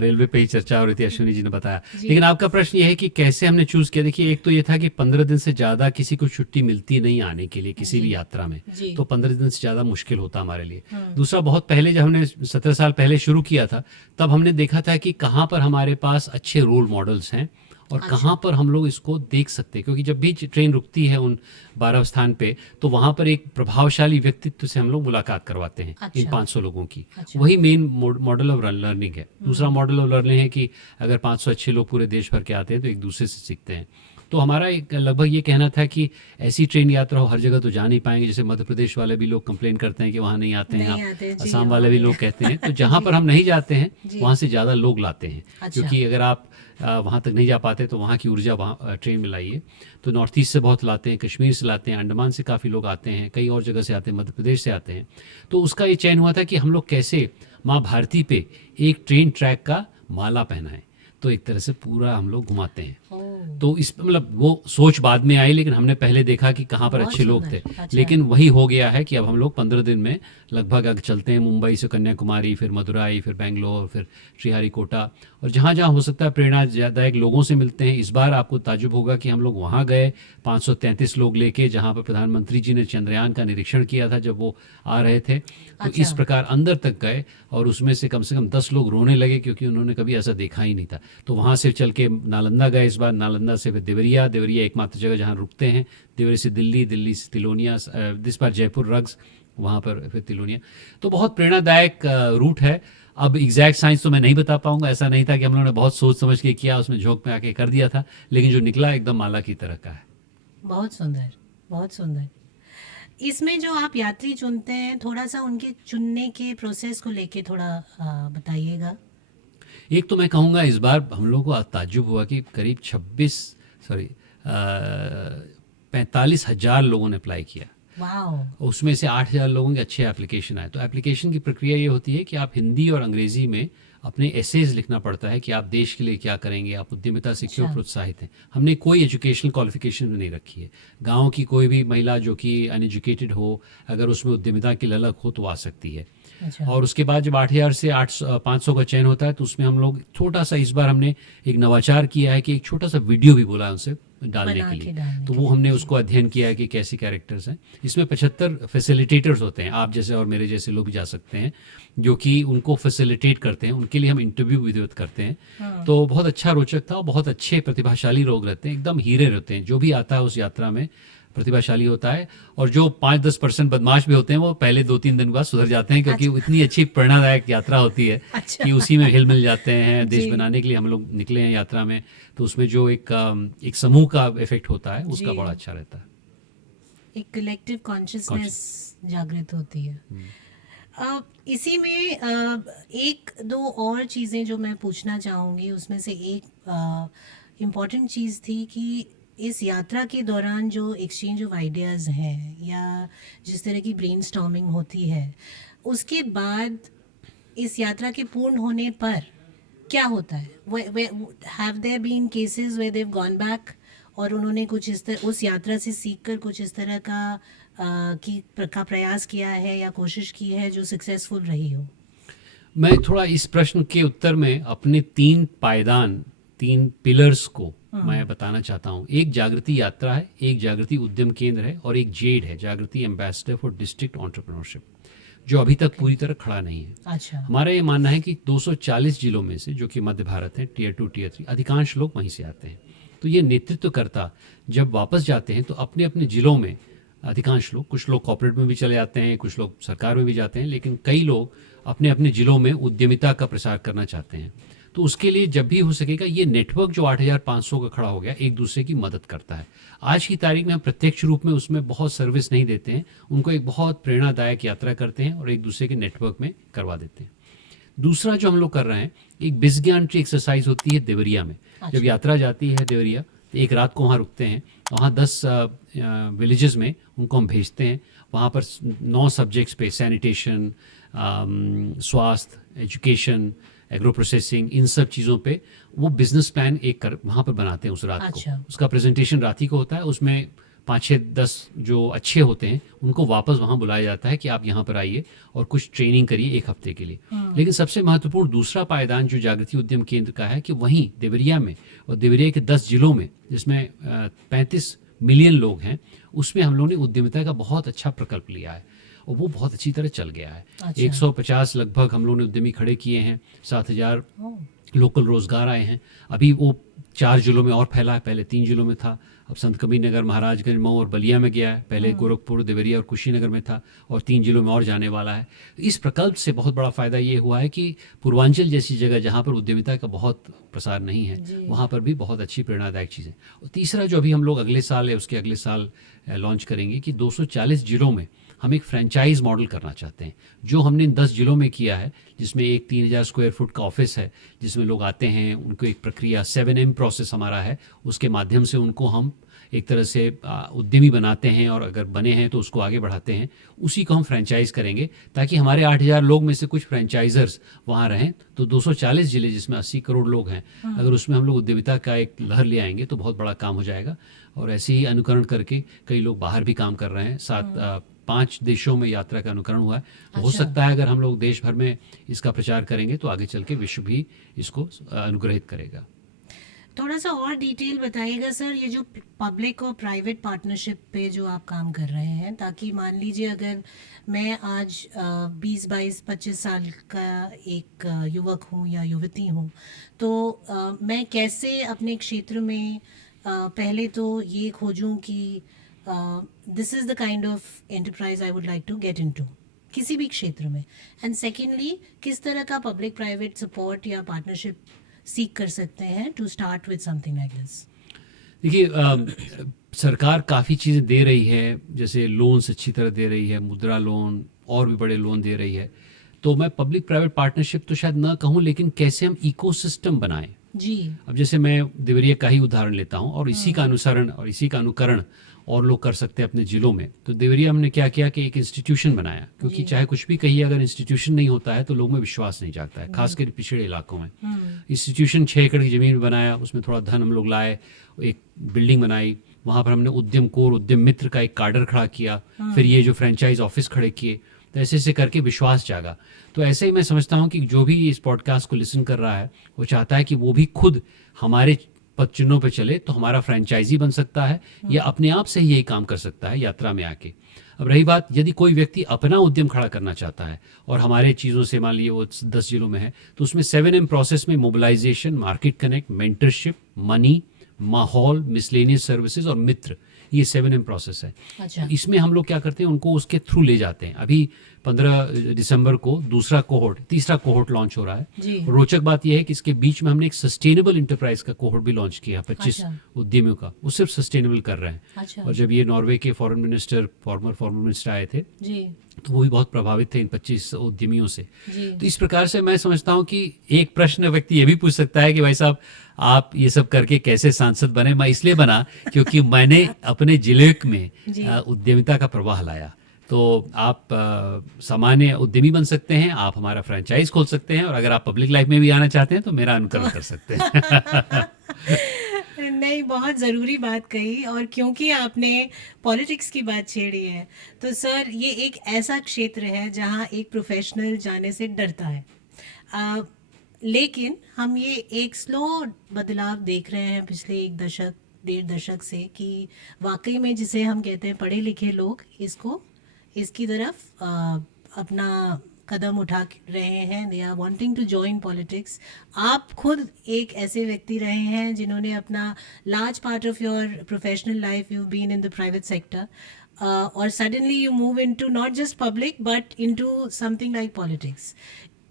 रेलवे पे ही चर्चा हो रही थी, अश्विनी जी ने बताया। जी। लेकिन आपका प्रश्न ये है कि कैसे हमने चूज किया। देखिए, एक तो ये था कि 15 दिन से ज्यादा किसी को छुट्टी मिलती नहीं आने के लिए किसी भी यात्रा में, जी। तो 15 दिन से ज्यादा मुश्किल होता हमारे लिए। हाँ। दूसरा, बहुत पहले जब हमने 17 साल पहले शुरू किया था, तब हमने देखा था कि कहाँ पर हमारे पास अच्छे रोल मॉडल्स हैं और कहाँ पर हम लोग इसको देख सकते हैं। क्योंकि जब भी ट्रेन रुकती है उन 12 स्थान पे, तो वहां पर एक प्रभावशाली व्यक्तित्व से हम लोग मुलाकात करवाते हैं, अच्छा। इन 500 लोगों की। अच्छा। वही मेन मॉडल ऑफ लर्निंग है। दूसरा मॉडल ऑफ लर्निंग है कि अगर 500 अच्छे लोग पूरे देश भर के आते हैं तो एक दूसरे से सीखते हैं। तो हमारा एक लगभग ये कहना था कि ऐसी ट्रेन यात्रा हो, हर जगह तो जा नहीं पाएंगे। जैसे मध्य प्रदेश वाले भी लोग कंप्लेन करते हैं कि वहाँ नहीं आते हैं नहीं आप, आते हैं, जी, असम और वाले भी लोग कहते हैं। तो जहाँ पर हम नहीं जाते हैं वहाँ से ज़्यादा लोग लाते हैं। अच्छा। क्योंकि अगर आप वहाँ तक नहीं जा पाते तो वहाँ की ऊर्जा वहाँ ट्रेन में लाइए। तो नॉर्थ ईस्ट से बहुत लाते हैं, कश्मीर से लाते हैं, अंडमान से काफ़ी लोग आते हैं, कई और जगह से आते हैं, मध्य प्रदेश से आते हैं। तो उसका ये चयन हुआ था कि हम लोग कैसे माँ भारती पे एक ट्रेन ट्रैक का माला पहनाएं। तो एक तरह से पूरा हम लोग घुमाते हैं। ओह, तो इस मतलब वो सोच बाद में आई, लेकिन हमने पहले देखा कि कहाँ पर बहुत अच्छे लोग थे। सुंदर। अच्छा। लेकिन वही हो गया है कि अब हम लोग 15 दिन में लगभग अगर चलते हैं, मुंबई से कन्याकुमारी, फिर मदुराई, फिर बेंगलोर, फिर श्रीहरिकोटा, और जहाँ जहाँ हो सकता है प्रेरणादायक लोगों से मिलते हैं। इस बार आपको ताजुब होगा कि हम लोग वहाँ गए 533 लोग लेके, जहाँ पर प्रधानमंत्री जी ने चंद्रयान का निरीक्षण किया था जब वो आ रहे थे। तो अच्छा। इस प्रकार अंदर तक गए और उसमें से कम 10 लोग रोने लगे क्योंकि उन्होंने कभी ऐसा देखा ही नहीं था। तो वहाँ से चल के नालंदा गए इस बार, नालंदा से फिर देवरिया एकमात्र जगह जहाँ रुकते हैं, देवरिया से दिल्ली, दिल्ली से तिलोनिया, इस बार जयपुर रग्स, वहाँ पर फिर तिलोनिया। तो बहुत प्रेरणादायक रूट है। अब एग्जैक्ट साइंस तो मैं नहीं बता पाऊंगा, ऐसा नहीं था कि हम लोगों ने बहुत सोच समझ के किया, उसमें झोंक में आके कर दिया था, लेकिन जो निकला एकदम माला की तरह का है। बहुत सुंदर, बहुत सुंदर। इसमें जो आप यात्री चुनते हैं, थोड़ा सा उनके चुनने के प्रोसेस को लेके थोड़ा बताइएगा। एक तो मैं कहूँगा इस बार हम लोगों को ताज्जुब हुआ कि करीब 45,000 लोगों ने अप्लाई किया। वाह। उसमें से 8,000 लोगों के अच्छे एप्लीकेशन आए। तो एप्लीकेशन की प्रक्रिया ये होती है कि आप हिंदी और अंग्रेजी में अपने एसेज लिखना पड़ता है कि आप देश के लिए क्या करेंगे, आप उद्यमिता से क्यों अच्छा। प्रोत्साहित हैं। हमने कोई एजुकेशनल क्वालिफिकेशन भी नहीं रखी है। गांव की कोई भी महिला जो कि अनएजुकेटेड हो, अगर उसमें उद्यमिता की ललक हो तो आ सकती है। अच्छा। और उसके बाद जब 8,000 से 500 का चयन होता है तो उसमें हम लोग छोटा सा, इस बार हमने एक नवाचार किया है कि एक छोटा सा वीडियो भी बोला है उनसे डालने बना के के लिए। डालने तो के वो लिए, हमने जी। उसको अध्ययन किया है कि कैसे कैरेक्टर्स हैं। इसमें 75 फैसिलिटेटर्स होते हैं, आप जैसे और मेरे जैसे लोग जा सकते हैं, जो कि उनको फैसिलिटेट करते हैं। उनके लिए हम इंटरव्यू विधिवत करते हैं। हाँ। तो बहुत अच्छा रोचक था और बहुत अच्छे प्रतिभाशाली लोग रहते हैं, एकदम हीरे रहते हैं। जो भी आता है उस यात्रा में प्रतिभाशाली होता है। और जो 5-10% बदमाश भी होते हैं वो पहले 2-3 दिन बाद सुधर जाते हैं, क्योंकि इतनी अच्छी प्रेरणादायक यात्रा होती है अच्छा। कि उसी में हिल मिल जाते हैं। देश जी। बनाने के लिए हम लोग निकले हैं यात्रा में, तो उसमें जो एक समूह का इफेक्ट होता है उसका जी। बड़ा अच्छा रहता है। एक कलेक्टिव कॉन्शियसनेस जागृत होती है। इसी में एक दो और चीज़ें जो मैं पूछना चाहूँगी, उसमें से एक इम्पॉर्टेंट चीज़ थी कि इस यात्रा के दौरान जो एक्सचेंज ऑफ आइडियाज़ हैं या जिस तरह की ब्रेनस्टॉर्मिंग होती है, उसके बाद इस यात्रा के पूर्ण होने पर क्या होता है? Have there been cases where they have gone back और उन्होंने कुछ इस तरह उस यात्रा से सीखकर कुछ इस तरह का प्रयास किया है या कोशिश की है जो सक्सेसफुल रही हो? मैं थोड़ा इस प्रश्न के उत्तर में अपने 3 पायदान, 3 पिलर्स को मैं बताना चाहता हूँ। एक जागृति यात्रा है, एक जागृति उद्यम केंद्र है और एक जेड है, जागृति एम्बेसडर फॉर डिस्ट्रिक्ट एंटरप्रेन्योरशिप, जो अभी तक पूरी तरह खड़ा नहीं है। अच्छा। हमारा ये मानना है कि 240 जिलों में से, जो कि मध्य भारत है, टियर 2 टियर 3, अधिकांश लोग वहीं से आते हैं। तो ये नेतृत्वकर्ता जब वापस जाते हैं तो अपने अपने जिलों में, अधिकांश लोग, कुछ लोग कॉर्पोरेट में भी चले जाते हैं, कुछ लोग सरकार में भी जाते हैं, लेकिन कई लोग अपने अपने जिलों में उद्यमिता का प्रसार करना चाहते हैं। तो उसके लिए जब भी हो सकेगा ये नेटवर्क जो 8,500 का खड़ा हो गया, एक दूसरे की मदद करता है। आज की तारीख में हम प्रत्यक्ष रूप में उसमें बहुत सर्विस नहीं देते हैं, उनको एक बहुत प्रेरणादायक यात्रा करते हैं और एक दूसरे के नेटवर्क में करवा देते हैं। दूसरा जो हम लोग कर रहे हैं, एक बिजगी एंट्री एक्सरसाइज होती है देवरिया में। जब यात्रा जाती है देवरिया तो एक रात को वहाँ रुकते हैं, वहाँ 10 विलेजेस में उनको हम भेजते हैं। वहाँ पर 9 सब्जेक्ट्स पे, सैनिटेशन, स्वास्थ्य, एजुकेशन, एग्रो प्रोसेसिंग, इन सब चीज़ों पे वो बिजनेस प्लान वहाँ पर बनाते हैं उस रात अच्छा। को। उसका प्रेजेंटेशन रात ही को होता है। उसमें 5, 6, 10 जो अच्छे होते हैं उनको वापस वहाँ बुलाया जाता है कि आप यहाँ पर आइए और कुछ ट्रेनिंग करिए 1 हफ्ते के लिए। लेकिन सबसे महत्वपूर्ण दूसरा पायदान जो जागृति उद्यम केंद्र का है कि वहीं देवरिया में और देवरिया के 10 जिलों में, जिसमें 35 मिलियन लोग हैं, उसमें हम लोगों ने उद्यमिता का बहुत अच्छा प्रकल्प लिया है और वो बहुत अच्छी तरह चल गया है। अच्छा। 150 लगभग हम लोगों ने उद्यमी खड़े किए हैं, 7,000 लोकल रोजगार आए हैं। अभी वो 4 जिलों में और फैला है, पहले 3 जिलों में था, अब संत कबीर नगर, महाराजगंज, मऊ और बलिया में गया है। पहले गोरखपुर, देवरिया और कुशीनगर में था और 3 जिलों में और जाने वाला है। इस प्रकल्प से बहुत बड़ा फायदा ये हुआ है कि पूर्वांचल जैसी जगह जहाँ पर उद्यमिता का बहुत प्रसार नहीं है, वहाँ पर भी बहुत अच्छी प्रेरणादायक चीज़ें। और तीसरा जो अभी हम लोग अगले साल या उसके अगले साल लॉन्च करेंगे कि 240 जिलों में हम एक फ्रेंचाइज मॉडल करना चाहते हैं, जो हमने इन 10 जिलों में किया है, जिसमें एक 3000 स्क्वायर फुट का ऑफिस है, जिसमें लोग आते हैं, उनको एक प्रक्रिया 7M प्रोसेस हमारा है, उसके माध्यम से उनको हम एक तरह से उद्यमी बनाते हैं और अगर बने हैं तो उसको आगे बढ़ाते हैं। उसी को हम फ्रेंचाइज करेंगे ताकि हमारे 8000 लोग में से कुछ फ्रेंचाइजर्स वहाँ रहें। तो 240 जिले जिसमें 80 करोड़ लोग हैं, अगर उसमें हम लोग उद्यमिता का एक लहर ले आएंगे तो बहुत बड़ा काम हो जाएगा। और ऐसे ही अनुकरण करके कई लोग बाहर भी काम कर रहे हैं। 5 देशों में यात्रा का अनुकरण हुआ है। तो हो सकता है अगर हम लोग देश भर में इसका प्रचार करेंगे तो आगे चल के विश्व भी इसको अनुग्रहित करेगा। थोड़ा सा और डिटेल बताइएगा सर, ये जो पब्लिक और प्राइवेट पार्टनरशिप पे जो आप काम कर रहे हैं, ताकि मान लीजिए अगर मैं आज 20, 22, 25 साल का एक युवक हूँ या युवती हूँ, तो मैं कैसे अपने क्षेत्र में पहले तो ये खोजूं कि this is the kind of enterprise I would like to get into किसी भी क्षेत्र में, एंड सेकेंडली किस तरह का पब्लिक प्राइवेट सपोर्ट या पार्टनरशिप सीख कर सकते हैं to start with something like this? देखिए, सरकार काफ़ी चीज़ें दे रही है, जैसे लोन्स अच्छी तरह दे रही है, मुद्रा लोन और भी बड़े लोन दे रही है। तो मैं पब्लिक प्राइवेट पार्टनरशिप तो शायद ना कहूँ, लेकिन कैसे हम इकोसिस्टम बनाएं। जी। अब जैसे मैं देवरिया का ही उदाहरण लेता हूँ और इसी का अनुसरण और इसी का अनुकरण और लोग कर सकते हैं अपने जिलों में। तो देवरिया हमने क्या किया कि एक इंस्टीट्यूशन बनाया, क्योंकि चाहे कुछ भी कहिए, अगर इंस्टीट्यूशन नहीं होता है तो लोगों में विश्वास नहीं जागता है, खासकर पिछड़े इलाकों में। इंस्टीट्यूशन 6 एकड़ की ज़मीन बनाया, उसमें थोड़ा धन हम लोग लाए, एक बिल्डिंग बनाई, वहाँ पर हमने उद्यम कोर, उद्यम मित्र का एक कार्डर खड़ा किया, फिर ये जो फ्रेंचाइज ऑफिस खड़े किए। तो ऐसे ऐसे करके विश्वास जागा। तो ऐसे ही मैं समझता हूँ कि जो भी इस पॉडकास्ट को लिसन कर रहा है वो चाहता है कि वो भी खुद हमारे पद चिन्हों पे चले, तो हमारा फ्रेंचाइजी बन सकता है या अपने आप से ही यही काम कर सकता है यात्रा में आके। अब रही बात, यदि कोई व्यक्ति अपना उद्यम खड़ा करना चाहता है और हमारे चीज़ों से, मान लीजिए वो 10 जिलों में है, तो उसमें 7M प्रोसेस में mobilisation, market connect, mentorship, money, माहौल, मिसलेनियस सर्विसेज और मित्र, ये 7M प्रोसेस है। अच्छा। इसमें हम लोग क्या करते हैं, उनको उसके थ्रू ले जाते हैं। अभी 15 दिसंबर को तीसरा कोहोर्ट लॉन्च हो रहा है। जी। रोचक बात यह है कि इसके बीच में हमने एक सस्टेनेबल इंटरप्राइज का कोहोर्ट भी लॉन्च किया, 25 उद्यमियों का, वो सिर्फ सस्टेनेबल कर रहे हैं। अच्छा। और जब ये नॉर्वे के फॉरेन मिनिस्टर आए थे, जी। तो वो भी बहुत प्रभावित थे इन 25 उद्यमियों से। जी। तो इस प्रकार से मैं समझता हूँ कि एक प्रश्न व्यक्ति ये भी पूछ सकता है कि भाई साहब, आप ये सब करके कैसे सांसद बने? मैं इसलिए बना क्योंकि मैंने अपने जिले में उद्यमिता का प्रवाह लाया। तो आप सामान्य उद्यमी बन सकते हैं, आप हमारा फ्रेंचाइज खोल सकते हैं, और अगर आप पब्लिक लाइफ में भी आना चाहते हैं तो मेरा अनुकरण कर सकते हैं। नहीं, बहुत ज़रूरी बात कही, और क्योंकि आपने पॉलिटिक्स की बात छेड़ी है, तो सर ये एक ऐसा क्षेत्र है जहां एक प्रोफेशनल जाने से डरता है, लेकिन हम ये एक स्लो बदलाव देख रहे हैं पिछले 1 दशक से, कि वाकई में जिसे हम कहते हैं पढ़े लिखे लोग इसकी तरफ अपना कदम उठा रहे हैं, they are wanting to join politics. आप खुद एक ऐसे व्यक्ति रहे हैं जिन्होंने अपना large part of your professional life you been in the private sector, और suddenly you move into not just public but into something like politics.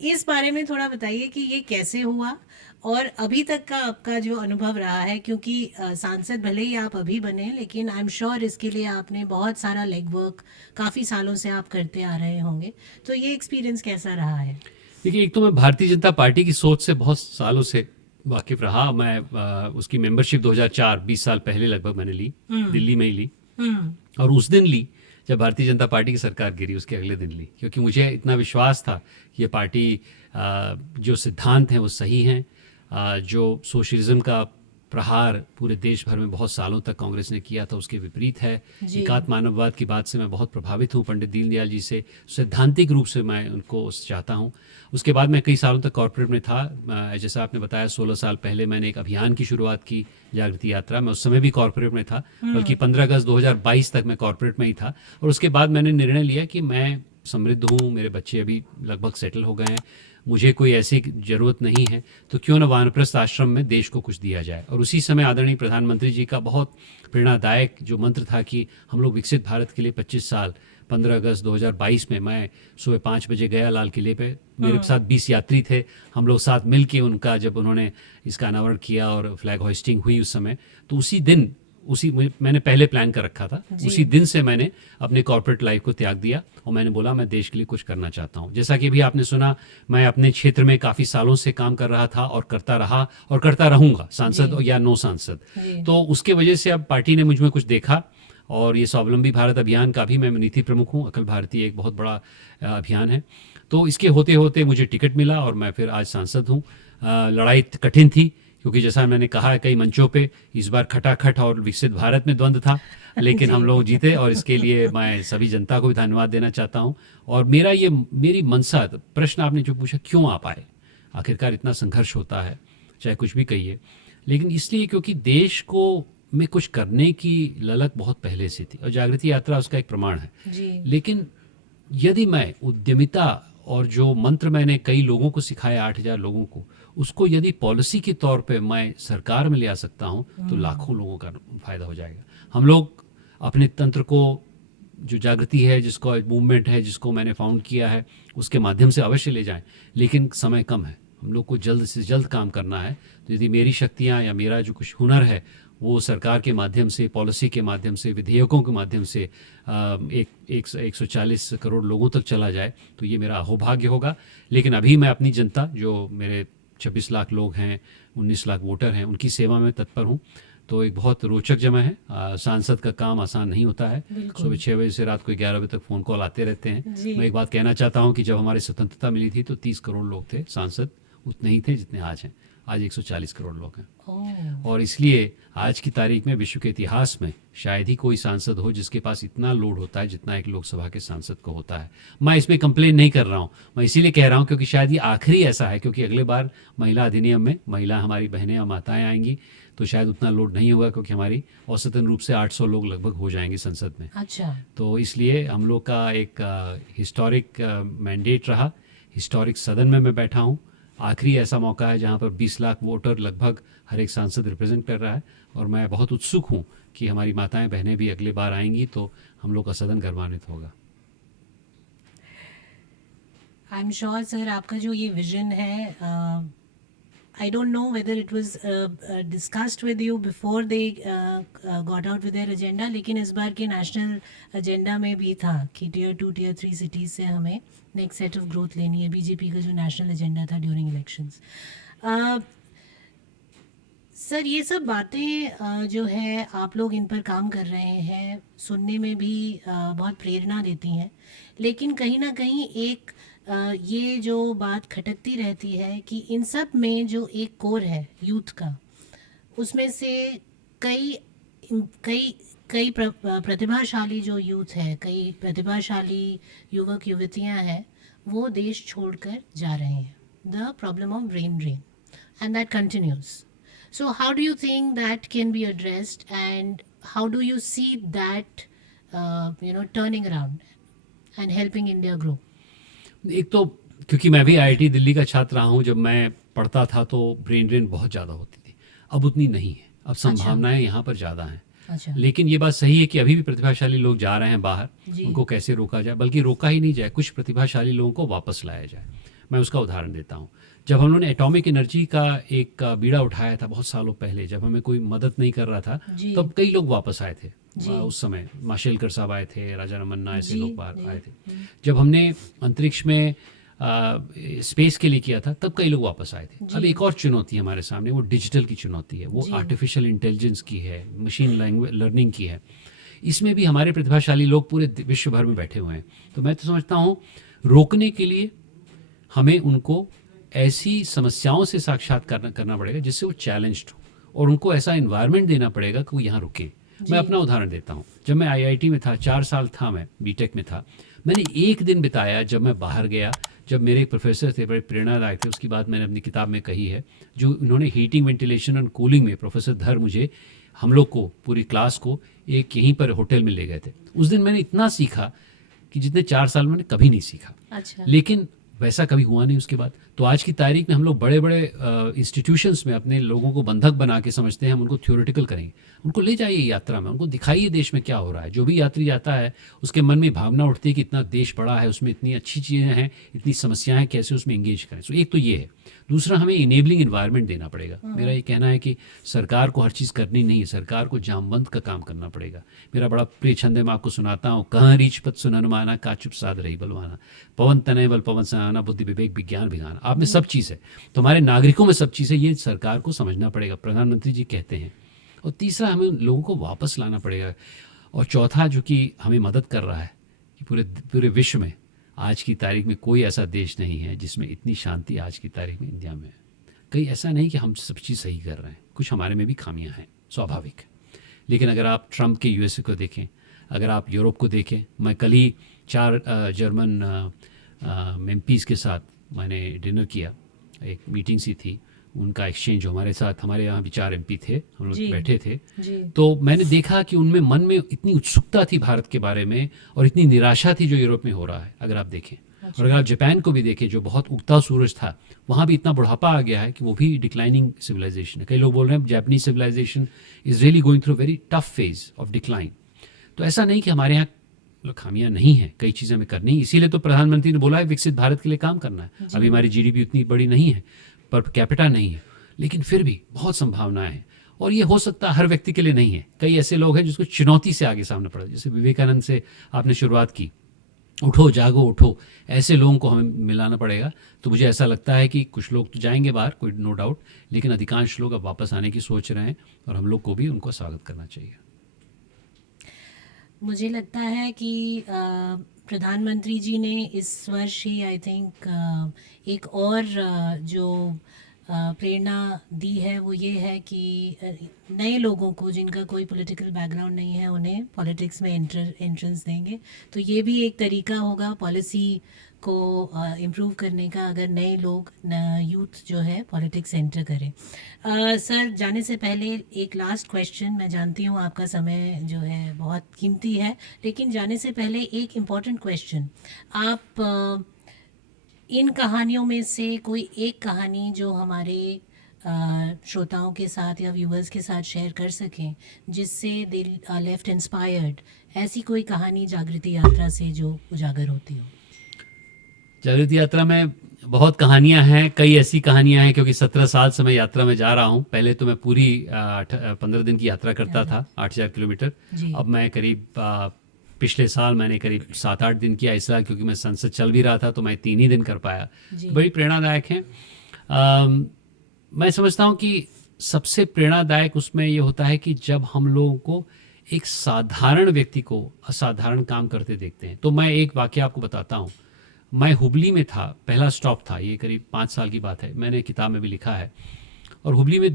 इस बारे में थोड़ा बताइए कि ये कैसे हुआ और अभी तक का आपका जो अनुभव रहा है, क्योंकि सांसद भले ही आप अभी बने, लेकिन आई एम श्योर इसके लिए आपने बहुत सारा लेग वर्क काफ़ी सालों से आप करते आ रहे होंगे, तो ये एक्सपीरियंस कैसा रहा है? देखिए, एक तो मैं भारतीय जनता पार्टी की सोच से बहुत सालों से वाकिफ रहा। मैं उसकी मेंबरशिप 2004 20 साल पहले लगभग मैंने ली, दिल्ली में ही ली। और उस दिन ली जब भारतीय जनता पार्टी की सरकार गिरी, उसके अगले दिन ली, क्योंकि मुझे इतना विश्वास था कि ये पार्टी जो सिद्धांत हैं वो सही हैं। जो सोशलिज्म का प्रहार पूरे देश भर में बहुत सालों तक कांग्रेस ने किया था उसके विपरीत है। जी। एकात्म मानववाद की बात से मैं बहुत प्रभावित हूँ, पंडित दीनदयाल जी से सैद्धांतिक रूप से मैं उनको चाहता हूँ। उसके बाद मैं कई सालों तक कॉर्पोरेट में था। जैसा आपने बताया 16 साल पहले मैंने एक अभियान की शुरुआत की, जागृति यात्रा। मैं उस समय भी कॉर्पोरेट में था, बल्कि 15 अगस्त 2022 तक मैं कॉर्पोरेट में ही था। और उसके बाद मैंने निर्णय लिया कि मैं समृद्ध हूँ, मेरे बच्चे अभी लगभग सेटल हो गए हैं, मुझे कोई ऐसी ज़रूरत नहीं है, तो क्यों न वानप्रस्थ आश्रम में देश को कुछ दिया जाए। और उसी समय आदरणीय प्रधानमंत्री जी का बहुत प्रेरणादायक जो मंत्र था कि हम लोग विकसित भारत के लिए 25 साल, 15 अगस्त 2022 में मैं सुबह 5 बजे गया लाल किले पे। मेरे साथ 20 यात्री थे, हम लोग साथ मिल के उनका जब उन्होंने इसका अनावरण किया और फ्लैग होइस्टिंग हुई उस समय, तो उसी दिन मैंने पहले प्लान कर रखा था, उसी दिन से मैंने अपने कॉर्पोरेट लाइफ को त्याग दिया और मैंने बोला मैं देश के लिए कुछ करना चाहता हूं। जैसा कि अभी आपने सुना, मैं अपने क्षेत्र में काफ़ी सालों से काम कर रहा था और करता रहा और करता रहूंगा, सांसद या नो सांसद। तो उसके वजह से अब पार्टी ने मुझ में कुछ देखा और ये स्वावलंबी भारत अभियान का भी मैं नीति प्रमुख हूँ। अखिल भारतीय एक बहुत बड़ा अभियान है, तो इसके होते होते मुझे टिकट मिला और मैं फिर आज सांसद हूँ। लड़ाई कठिन थी, क्योंकि जैसा मैंने कहा है कई मंचों पे, इस बार खटाखट और विकसित भारत में द्वंद्व था, लेकिन हम लोग जीते और इसके लिए मैं सभी जनता को भी धन्यवाद देना चाहता हूं। और मेरी मनसा, प्रश्न आपने जो पूछा क्यों आप आए, आखिरकार इतना संघर्ष होता है, चाहे कुछ भी कहिए, लेकिन इसलिए क्योंकि देश को में कुछ करने की ललक बहुत पहले से थी और जागृति यात्रा उसका एक प्रमाण है जी। लेकिन यदि मैं उद्यमिता और जो मंत्र मैंने कई लोगों को सिखाया, 8,000 लोगों को, उसको यदि पॉलिसी के तौर पे मैं सरकार में ले आ सकता हूं तो लाखों लोगों का फायदा हो जाएगा। हम लोग अपने तंत्र को, जो जागृति है, जिसको मूवमेंट है, जिसको मैंने फाउंड किया है, उसके माध्यम से अवश्य ले जाएं, लेकिन समय कम है, हम लोग को जल्द से जल्द काम करना है। तो यदि मेरी शक्तियाँ या मेरा जो कुछ हुनर है वो सरकार के माध्यम से, पॉलिसी के माध्यम से, विधेयकों के माध्यम से 140 करोड़ लोगों तक चला जाए तो ये मेरा अहोभाग्य होगा। लेकिन अभी मैं अपनी जनता, जो मेरे 26 लाख लोग हैं, 19 लाख वोटर हैं, उनकी सेवा में तत्पर हूँ। तो एक बहुत रोचक जमा है। सांसद का काम आसान नहीं होता है, सुबह 6 बजे से रात को 11 बजे तक फ़ोन कॉल आते रहते हैं। मैं एक बात कहना चाहता हूँ कि जब हमारी स्वतंत्रता मिली थी तो 30 करोड़ लोग थे, सांसद उतने ही थे जितने आज हैं। आज 140 करोड़ लोग हैं और इसलिए आज की तारीख में विश्व के इतिहास में शायद ही कोई सांसद हो जिसके पास इतना लोड होता है जितना एक लोकसभा के सांसद को होता है। मैं इसमें कंप्लेन नहीं कर रहा हूँ, मैं इसीलिए कह रहा हूँ क्योंकि शायद ये आखिरी ऐसा है, क्योंकि अगले बार महिला अधिनियम में महिला हमारी बहनें और माताएं आएंगी तो शायद उतना लोड नहीं होगा, क्योंकि हमारी औसतन रूप से 800 लोग लगभग हो जाएंगे संसद में। अच्छा। तो इसलिए हम लोग का एक हिस्टोरिक मैंडेट रहा, हिस्टोरिक सदन में मैं बैठा हूँ। आखिरी ऐसा मौका है जहाँ पर 20 लाख वोटर लगभग हर एक सांसद रिप्रेजेंट कर रहा है और मैं बहुत उत्सुक हूँ कि हमारी माताएं बहनें भी अगली बार आएंगी तो हम लोग का सदन गौरवान्वित होगा। आई एम श्योर सर, आपका जो ये विजन है, I don't know whether it was discussed with you before they got out with their agenda, लेकिन इस बार के नेशनल एजेंडा में भी था कि टियर 2 टियर 3 सिटीज़ से हमें नेक्स्ट सेट ऑफ ग्रोथ लेनी है। बीजेपी का जो नेशनल एजेंडा था ड्यूरिंग इलेक्शंस। सर, ये सब बातें जो है आप लोग इन पर काम कर रहे हैं, सुनने में भी बहुत प्रेरणा देती हैं, लेकिन कहीं ना कहीं एक ये जो बात खटकती रहती है कि इन सब में जो एक कोर है यूथ का, उसमें से कई कई कई प्रतिभाशाली जो यूथ है, कई प्रतिभाशाली युवक युवतियां हैं, वो देश छोड़कर जा रहे हैं। The problem of brain drain and that continues. So how do you think that can be addressed, and how do you see that turning around and helping India grow? एक तो क्योंकि मैं भी IIT दिल्ली का छात्र रहा हूँ, जब मैं पढ़ता था तो ब्रेन ड्रेन बहुत ज़्यादा होती थी, अब उतनी नहीं है, अब संभावनाएं यहाँ पर ज़्यादा हैं। अच्छा। लेकिन ये बात सही है कि अभी भी प्रतिभाशाली लोग जा रहे हैं बाहर, उनको कैसे रोका जाए, बल्कि रोका ही नहीं जाए, कुछ प्रतिभाशाली लोगों को वापस लाया जाए। मैं उसका उदाहरण देता हूँ। जब हम लोगों ने एटॉमिक एनर्जी का एक बीड़ा उठाया था बहुत सालों पहले, जब हमें कोई मदद नहीं कर रहा था, तब कई लोग वापस आए थे। उस समय माशेलकर साहब आए थे, राजा रमन्ना, ऐसे लोग बाहर आए थे। जब हमने अंतरिक्ष में स्पेस के लिए किया था, तब कई लोग वापस आए थे। अब एक और चुनौती है हमारे सामने, वो डिजिटल की चुनौती है, वो आर्टिफिशियल इंटेलिजेंस की है, मशीन लर्निंग की है। इसमें भी हमारे प्रतिभाशाली लोग पूरे विश्व भर में बैठे हुए हैं। तो मैं तो समझता हूँ रोकने के लिए हमें उनको ऐसी समस्याओं से साक्षात्कार करना पड़ेगा जिससे वो चैलेंज्ड हो, और उनको ऐसा इन्वायरमेंट देना पड़ेगा कि वो यहाँ रुके। मैं अपना उदाहरण देता हूँ। जब मैं आईआईटी में था, 4 साल था, मैं बीटेक में था, मैंने एक दिन बिताया जब मैं बाहर गया, जब मेरे एक प्रोफेसर थे, बड़े प्रेरणादायक थे, उसकी बात मैंने अपनी किताब में कही है, जो उन्होंने हीटिंग, वेंटिलेशन और कूलिंग में, प्रोफेसर धर, मुझे, हम लोग को, पूरी क्लास को एक यहीं पर होटल में ले गए थे। उस दिन मैंने इतना सीखा कि जितने 4 साल मैंने कभी नहीं सीखा। अच्छा। लेकिन वैसा कभी हुआ नहीं उसके बाद। तो आज की तारीख में हम लोग बड़े बड़े इंस्टीट्यूशंस में अपने लोगों को बंधक बना के समझते हैं हम उनको थ्योरेटिकल करेंगे। उनको ले जाइए यात्रा में, उनको दिखाइए देश में क्या हो रहा है। जो भी यात्री जाता है उसके मन में भावना उठती है कि इतना देश बड़ा है, उसमें इतनी अच्छी चीज़ें हैं, इतनी समस्याएं हैं, कैसे उसमें एंगेज करें। सो एक तो ये है। दूसरा, हमें इनेबलिंग इन्वायरमेंट देना पड़ेगा। मेरा ये कहना है कि सरकार को हर चीज़ करनी नहीं है, सरकार को जामबंद का काम करना पड़ेगा। मेरा बड़ा प्रिय छंद है, मैं आपको सुनाता हूँ। कहाँ रीच पत सुनन माना, का चुप साध रही बलवाना, पवन तनय बल पवन सनाना, बुद्धि विवेक विज्ञान भिगाना। आप में सब चीज़ है, तो हमारे नागरिकों में सब चीज़ है, ये सरकार को समझना पड़ेगा, प्रधानमंत्री जी कहते हैं। और तीसरा, हमें लोगों को वापस लाना पड़ेगा। और चौथा, जो कि हमें मदद कर रहा है, कि पूरे विश्व में आज की तारीख में कोई ऐसा देश नहीं है जिसमें इतनी शांति आज की तारीख में इंडिया में है। कहीं ऐसा नहीं कि हम सब चीज़ सही कर रहे हैं, कुछ हमारे में भी खामियां हैं, स्वाभाविक है। लेकिन अगर आप ट्रंप के यूएसए को देखें, अगर आप यूरोप को देखें, मैं कल ही 4 जर्मन एमपीज़ के साथ मैंने डिनर किया, एक मीटिंग सी थी, उनका एक्सचेंज हमारे साथ, हमारे यहाँ भी 4 एमपी थे, हम लोग बैठे थे। तो मैंने देखा कि उनमें मन में इतनी उत्सुकता थी भारत के बारे में, और इतनी निराशा थी जो यूरोप में हो रहा है, अगर आप देखें। और अगर आप जापान को भी देखें, जो बहुत उगता सूरज था, वहाँ भी इतना बुढ़ापा आ गया है कि वो भी डिक्लाइनिंग सिविलाइजेशन है। कई लोग बोल रहे हैं Japanese civilisation is really going through very tough phase of decline. तो ऐसा नहीं कि हमारे यहाँ खामियां नहीं है, कई चीज़ें हमें करनी है। इसीलिए तो प्रधानमंत्री ने बोला है विकसित भारत के लिए काम करना है। अभी हमारी जीडीपी उतनी बड़ी नहीं है, पर कैपिटा नहीं है, लेकिन फिर भी बहुत संभावनाएं हैं। और ये हो सकता है हर व्यक्ति के लिए नहीं है। कई ऐसे लोग हैं जिसको चुनौती से आगे सामने पड़ा, जैसे विवेकानंद से आपने शुरुआत की, उठो जागो उठो, ऐसे लोगों को हमें मिलाना पड़ेगा। तो मुझे ऐसा लगता है कि कुछ लोग तो जाएंगे बाहर, कोई नो डाउट, लेकिन अधिकांश लोग अब वापस आने की सोच रहे हैं, और हम लोग को भी उनको स्वागत करना चाहिए। मुझे लगता है कि प्रधानमंत्री जी ने इस वर्ष ही आई थिंक एक और जो प्रेरणा दी है वो ये है कि नए लोगों को जिनका कोई पॉलिटिकल बैकग्राउंड नहीं है उन्हें पॉलिटिक्स में एंट्रेंस देंगे। तो ये भी एक तरीका होगा पॉलिसी को इम्प्रूव करने का, अगर नए लोग यूथ जो है पॉलिटिक्स एंटर करें। सर, जाने से पहले एक लास्ट क्वेश्चन, मैं जानती हूँ आपका समय जो है बहुत कीमती है, लेकिन जाने से पहले एक इम्पॉर्टेंट क्वेश्चन, आप इन कहानियों में से कोई एक कहानी जो हमारे श्रोताओं के साथ या व्यूअर्स के साथ शेयर कर सकें, जिससे दे आर लेफ्ट इंस्पायर्ड, ऐसी कोई कहानी जागृति यात्रा से जो उजागर होती हो? जागृति यात्रा में बहुत कहानियां हैं, कई ऐसी कहानियां हैं, क्योंकि 17 साल से मैं यात्रा में जा रहा हूं। पहले तो मैं पूरी 15 दिन की यात्रा करता था, 8000 किलोमीटर। अब मैं करीब पिछले साल मैंने करीब 7-8 दिन किया। इस साल क्योंकि मैं संसद चल भी रहा था तो मैं 3 ही दिन कर पाया। तो बड़ी प्रेरणादायक है। मैं समझता हूँ कि सबसे प्रेरणादायक उसमें ये होता है कि जब हम लोगों को एक साधारण व्यक्ति को असाधारण काम करते देखते हैं। तो मैं एक वाकया आपको बताता हूँ। मैं हुबली में था, पहला स्टॉप था, ये करीब 5 साल की बात है, मैंने किताब में भी लिखा है। और हुबली में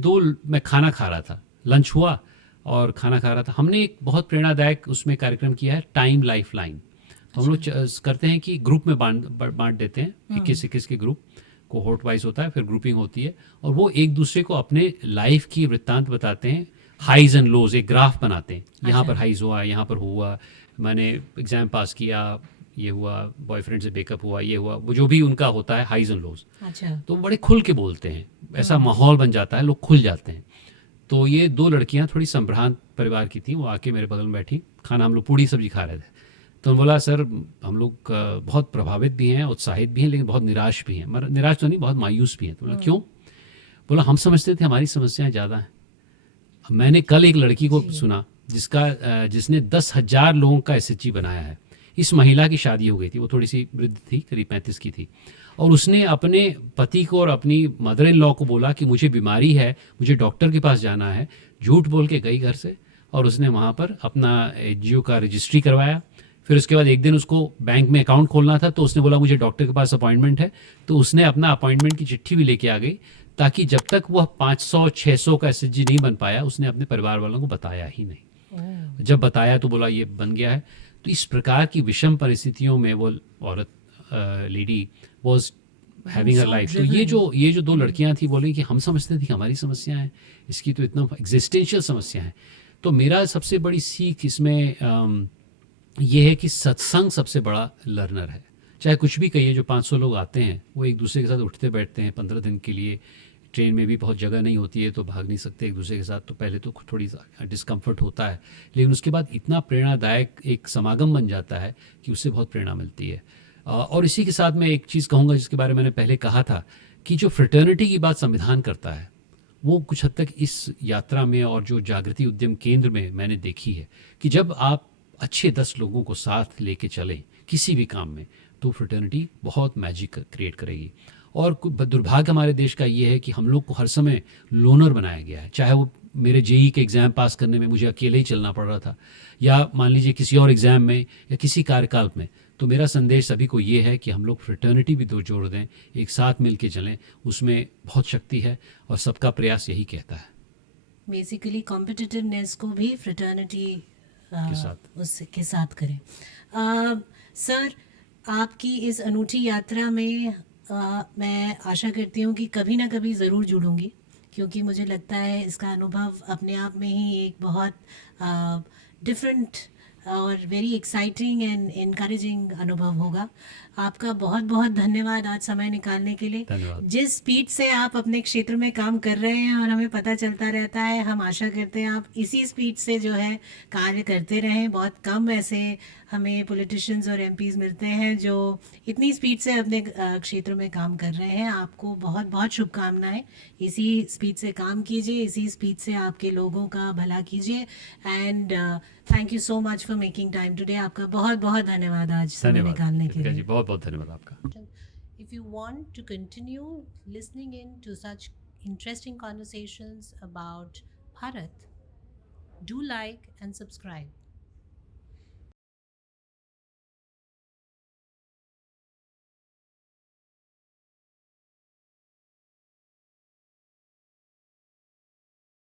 मैं खाना खा रहा था, लंच हुआ और खाना खा रहा था। हमने एक बहुत प्रेरणादायक उसमें कार्यक्रम किया है, टाइम लाइफ लाइन। तो हम लोग करते हैं कि ग्रुप में बांट देते हैं, 21-21 के ग्रुप, कोहोर्ट वाइज होता है, फिर ग्रुपिंग होती है, और वो एक दूसरे को अपने लाइफ की वृत्तांत बताते हैं, हाइज एंड लोज, एक ग्राफ बनाते हैं। यहाँ पर हाइज हुआ, यहाँ पर हुआ, मैंने एग्जाम पास किया, ये हुआ, बॉयफ्रेंड से ब्रेकअप हुआ, ये हुआ, वो जो भी उनका होता है हाइज एंड लोज। तो बड़े खुल के बोलते हैं, ऐसा माहौल बन जाता है, लोग खुल जाते हैं। तो ये 2 लड़कियां थोड़ी संभ्रांत परिवार की थी, वो आके मेरे बगल में बैठी, खाना हम लोग पूड़ी सब्जी खा रहे थे। तो उन्होंने बोला, सर हम लोग बहुत प्रभावित भी हैं, उत्साहित भी हैं, लेकिन बहुत निराश भी हैं। मगर निराश तो नहीं, बहुत मायूस भी हैं। तो बोला क्यों? बोला हम समझते थे हमारी समस्याएं ज़्यादा हैं। मैंने कल एक लड़की को सुना जिसने 10,000 लोगों का SHG बनाया है। इस महिला की शादी हो गई थी, वो थोड़ी सी वृद्ध थी, करीब 35 की थी, और उसने अपने पति को और अपनी मदर इन लॉ को बोला कि मुझे बीमारी है, मुझे डॉक्टर के पास जाना है। झूठ बोल के गई घर से, और उसने वहाँ पर अपना एनजीओ का रजिस्ट्री करवाया। फिर उसके बाद एक दिन उसको बैंक में अकाउंट खोलना था, तो उसने बोला मुझे डॉक्टर के पास अपॉइंटमेंट है, तो उसने अपना अपॉइंटमेंट की चिट्ठी भी लेके आ गई, ताकि जब तक वह 500-600 का एसएचजी नहीं बन पाया, उसने अपने परिवार वालों को बताया ही नहीं। जब बताया तो बोला ये बन गया है। तो इस प्रकार की विषम परिस्थितियों में वो औरत, lady was having a life. तो ये जो दो लड़कियां थी, बोले कि हम समझते थे कि हमारी समस्या है, इसकी तो इतना एग्जिस्टेंशियल समस्या है। तो मेरा सबसे बड़ी सीख इसमें ये है कि सत्संग सबसे बड़ा लर्नर है। चाहे कुछ भी कहिए, जो 500 लोग आते हैं वो एक दूसरे के साथ उठते बैठते हैं 15 दिन के लिए। ट्रेन में भी बहुत जगह नहीं होती है, तो भाग नहीं सकते एक दूसरे के साथ, तो पहले तो थोड़ी डिस्कम्फर्ट होता है, लेकिन उसके बाद इतना प्रेरणादायक एक समागम बन जाता है कि उससे बहुत प्रेरणा मिलती है। और इसी के साथ मैं एक चीज़ कहूँगा जिसके बारे में मैंने पहले कहा था, कि जो फ्रेटर्निटी की बात संविधान करता है, वो कुछ हद तक इस यात्रा में और जो जागृति उद्यम केंद्र में मैंने देखी है, कि जब आप अच्छे 10 लोगों को साथ लेके चलें किसी भी काम में, तो फ्रेटर्निटी बहुत मैजिक क्रिएट करेगी। और दुर्भाग्य हमारे देश का ये है कि हम लोग को हर समय लोनर बनाया गया है। चाहे वो मेरे जेई के एग्ज़ाम पास करने में मुझे अकेले ही चलना पड़ रहा था, या मान लीजिए किसी और एग्ज़ाम में या किसी कार्यकाल में। तो मेरा संदेश सभी को ये है कि हम लोग फ्रेटर्निटी भी दो जोड़ दें, एक साथ मिल के चलें, उसमें बहुत शक्ति है, और सबका प्रयास यही कहता है। बेसिकली कॉम्पिटिटिवनेस को भी फ्रेटर्निटी के साथ उसके साथ करें। सर, आपकी इस अनूठी यात्रा में मैं आशा करती हूँ कि कभी ना कभी ज़रूर जुड़ूंगी, क्योंकि मुझे लगता है इसका अनुभव अपने आप में ही एक बहुत डिफरेंट और वेरी एक्साइटिंग एंड इनकरेजिंग अनुभव होगा। आपका बहुत बहुत धन्यवाद आज समय निकालने के लिए। धन्यवाद। जिस स्पीड से आप अपने क्षेत्र में काम कर रहे हैं और हमें पता चलता रहता है, हम आशा करते हैं आप इसी स्पीड से जो है कार्य करते रहें। बहुत कम ऐसे हमें पॉलिटिशियंस और एमपीज मिलते हैं जो इतनी स्पीड से अपने क्षेत्र में काम कर रहे हैं। आपको बहुत बहुत शुभकामनाएं। इसी स्पीड से काम कीजिए, इसी स्पीड से आपके लोगों का भला कीजिए। And thank you so much for making time today. आपका बहुत बहुत धन्यवाद आज समय निकालने के लिए। बहुत बहुत धन्यवाद आपका। If you want to continue listening in to such interesting conversations about Bharat, do like and subscribe.